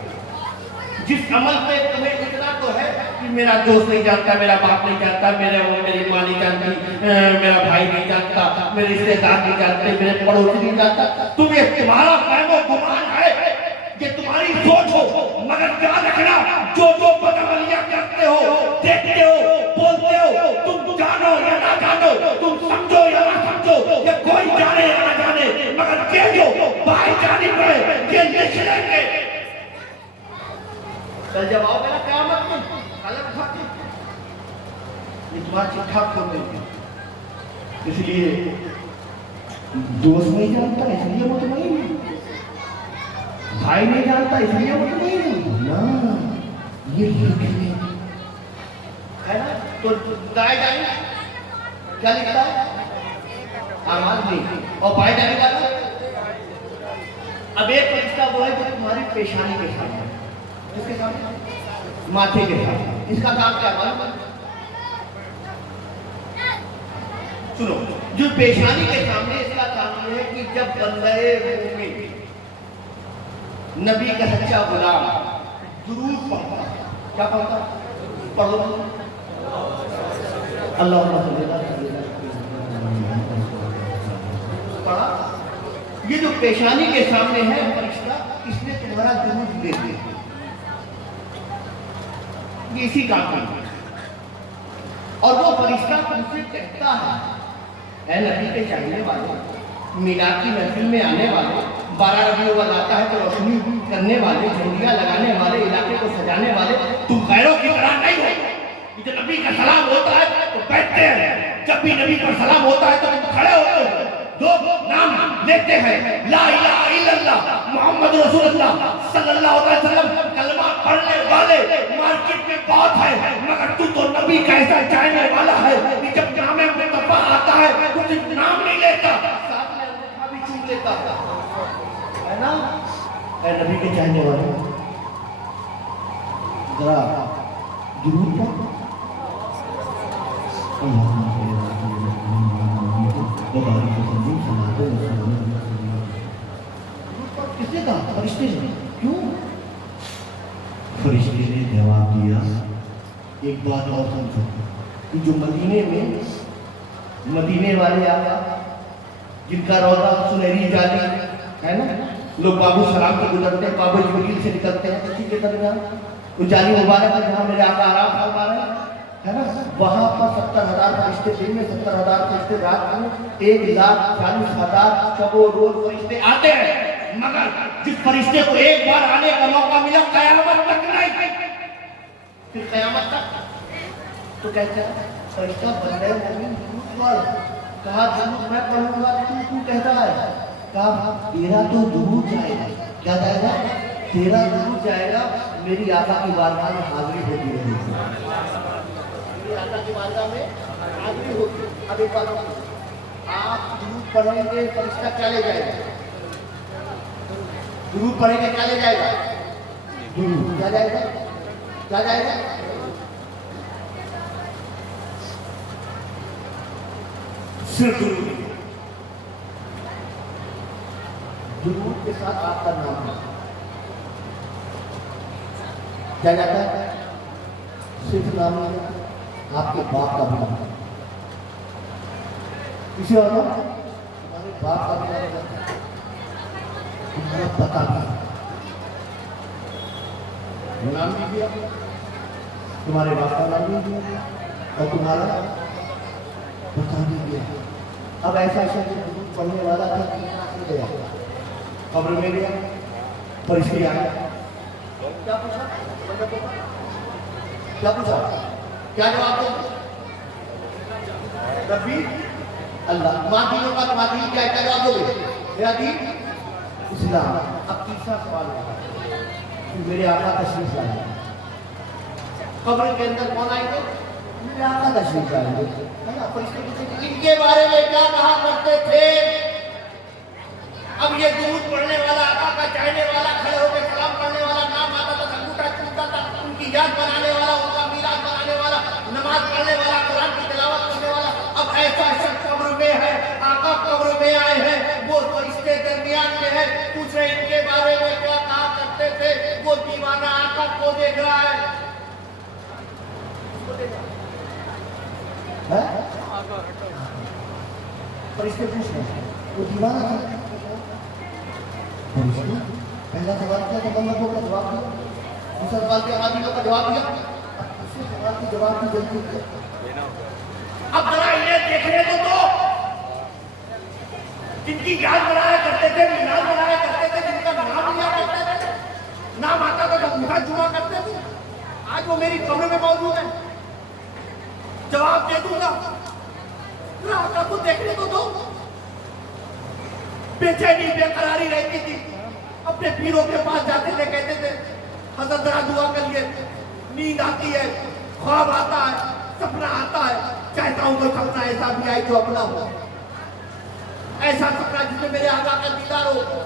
جس عمل پہ تمہیں اتنا تو ہے کہ میرا دوست نہیں جانتا, میرا باپ نہیں جانتا, میری ماں نہیں جانتی, میرا بھائی نہیں جانتا, میرے رشتے دار نہیں جانتے, میرے پڑوسی نہیں جانتا. تمہیں تمہارا فہم و گمان ہے, یہ تمہاری سوچ ہو, مگر یاد رکھنا جو بدعملیاں کرتے ہو, دیکھتے ہو, بولتے ہو, تم جانو یا نہ جانو, تم سمجھو یا نہ سمجھو, یہ کوئی جانے یا نہ جانے, مگر یہ جو بائی جانب ہے یہ لکھ لیں گے. کل جب آؤ گے نا قیامت میں, قلم اٹھا کے یہ تمہارا چٹھا کھول دیں گے. اس لیے دوست نہیں جانتا اس لیے مطمئن ہے, بھائی نہیں جانتا اس لیے مطمئن ہے نا, یہ لکھ لیں ہے نا. تو دائیں جائیں کیا لکھتا ہے؟ اعمال نہیں. اور بائیں جانے والا اب ایک فرشتہ وہ ہے جو تمہاری پیشانی کے سامنے, اس کے سامنے ماتھے کے سامنے. اس کا کام کیا ہے؟ سنو, جو پیشانی کے سامنے اس کا کام یہ ہے کہ جب بندے مومن نبی کا سچا غلام درود پڑھتا ہے، کیا پڑھتا ہے؟ پڑھو اللہ پڑھا۔ یہ جو پیشانی کے سامنے ہے فرشتہ، اس نے تمہارا درود لے دیا، یہ اسی کام ہے۔ اور وہ فرشتہ تم سے کہتا ہے اے نبی کے چاہنے والے، میلاد کی محفل میں آنے والے، 12 ربیع الاول آتا ہے تو روشنی کرنے والے، جھنڈیاں لگانے والے، علاقے کو سجانے والے، تم غیروں کی طرح نہیں ہو۔ جب نبی کا سلام ہوتا ہے تو بیٹھتے ہیں، جب بھی نبی کا سلام ہوتا ہے تو تم کھڑے ہوتے ہو، دو نام لیتے ہیں، لا الہ الا اللہ محمد رسول اللہ صلی اللہ علیہ وسلم۔ کلمہ پڑھنے والے مارکیٹ میں بہت ہے، مگر تو نبی کا ایسا چاہنے والا ہے کہ جب نام مصطفیٰ آتا ہے تو صرف نام نہیں لیتا، ساتھ میں انگوٹھا بھی چوم لیتا ہے نا۔ اے نبی کے چاہنے والے، ذرا درود پڑھ۔ کس نے کہا؟ فرشتے نے۔ کیوں؟ فرشتے نے جواب دیا، ایک بات اور سمجھو کہ جو مدینے میں مدینے والے آقا جن کا روضہ سنہری جالی ہے نا، لوگ بابو سلام سے گزرتے ہیں، بابو جبریل سے نکلتے ہیں، اسی کے درمیان وہ جالی مبارک ہے جہاں میرے آقا آرام فرما رہے ہیں، ہے نا، وہاں پر 70,000 فرشتے دن میں، 70,000 فرشتے رات میں، 1,40,000 شب و روز فرشتے آتے ہیں، مگر جس فرشتے کو ایک بار آنے کا موقع ملا قیامت تک نہیں، پھر قیامت تک تو کہتا ہے فرشتہ بندے مومن درود پڑھ۔ کہا درود میں پڑھوں گا، تو کہتا ہے، کہا تیرا تو درود جائے گا، کیا جائے گا؟ تیرا درود جائے گا، میری آقا کی بارگاہ میں حاضری ہوتی رہے گی، میری آقا کی بارگاہ میں حاضری ہوتی۔ اب ایک بات آپ درود پڑھیں گے فرشتہ کیا لے جائے گا؟ درود پڑھیں گے کیا لے جائے گا؟ درود کیا جائے گا؟ کیا جائے گا؟ صرف درود، درود کے ساتھ آپ کا نام ہے کیا جاتا ہے؟ صرف نام نہیں، آپ کے باپ کا بھی نام ہے، کسی اور نام ہمارے باپ کا بھی نام ہے، تمہارا پتا نہیں نام بھی دیا، تمہارے باپ کا نام بھی دیا اور تمہارا پتا نہیں دیا۔ اب ایسا درود پڑھنے والا تھا کہ گیا قبر میں گیا، فرشتے آئے، کیا پوچھا؟ کیا پوچھا؟ کیا جواب دو؟ ربی اللہ، ماں دینوں کا تمہارا دین کیا ہے؟ کیا جواب دو گے؟ میرا دین اسلام۔ اب تیسرا سوال ہے، میرے آقا تشریف لائیں گے، قبر کے اندر کون آئیں گے؟ میرے آقا تشریف لائیں گے، ہے نا؟ فرشتے پوچھیں گے ان کے بارے میں کیا کہا کرتے تھے؟ اب یہ درود پڑھنے والا، آقا کا چاہنے والا، کھڑے ہو کے سلام پڑھنے والا، نام آتا تھا، انگوٹھا چومتا تھا، ان کی یاد بنانے والا، ان کا میلاد بنانے والا، نماز پڑھنے والا، قرآن کی تلاوت کرنے والا، اب ایسا شخص قبر میں ہے، آقا قبر میں آئے ہیں، وہ فرشتے درمیان میں ہے، پوچھ رہے ان کے بارے میں کیا کہا کرتے تھے؟ وہ دیوانہ آقا کو دیکھ رہا ہے، فرشتے پوچھ رہے ہیں وہ دیوانہ تھا۔ پہلا سوال کیا تھا؟ بندوں کا جواب دیا، دوسرا سوال کیا؟ آدمیوں کا جواب دیا، دوسرے سوال کی جواب کی جلدی دیا۔ اب ذرا انہیں دیکھنے کو تو، جن کی یاد بنایا کرتے تھے، میلاد بنایا کرتے تھے، جن کا نام لیا کرتے تھے، نام آتا تھا تو انگوٹھا چوما کرتے تھے، آج وہ میری قبر میں موجود ہے، جواب دے دوں گا، ذرا آقا کو دیکھنے کو دو۔ بے چینی بے قراری رہتی تھی، اپنے پیروں کے پاس جاتے تھے، کہتے تھے حضرت ذرا دعا کریے، نیند آتی ہے، خواب آتا ہے، سپنا آتا ہے، چاہتا ہوں کوئی سپنا ایسا بھی آئے جو اپنا ہو، ایسا سپنا جس میں میرے آقا کا دیدار ہو۔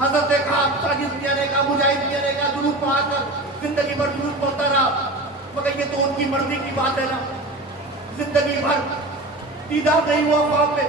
حضرت نے کہا، ساجد میاں نے کہا، مجاہد میاں نے کہا، درود پڑھا کر زندگی بھر درود پڑھتا رہا، مگر یہ تو ان کی مرضی کی بات ہے نا، زندگی بھر دیدار نہیں ہوا خواب میں،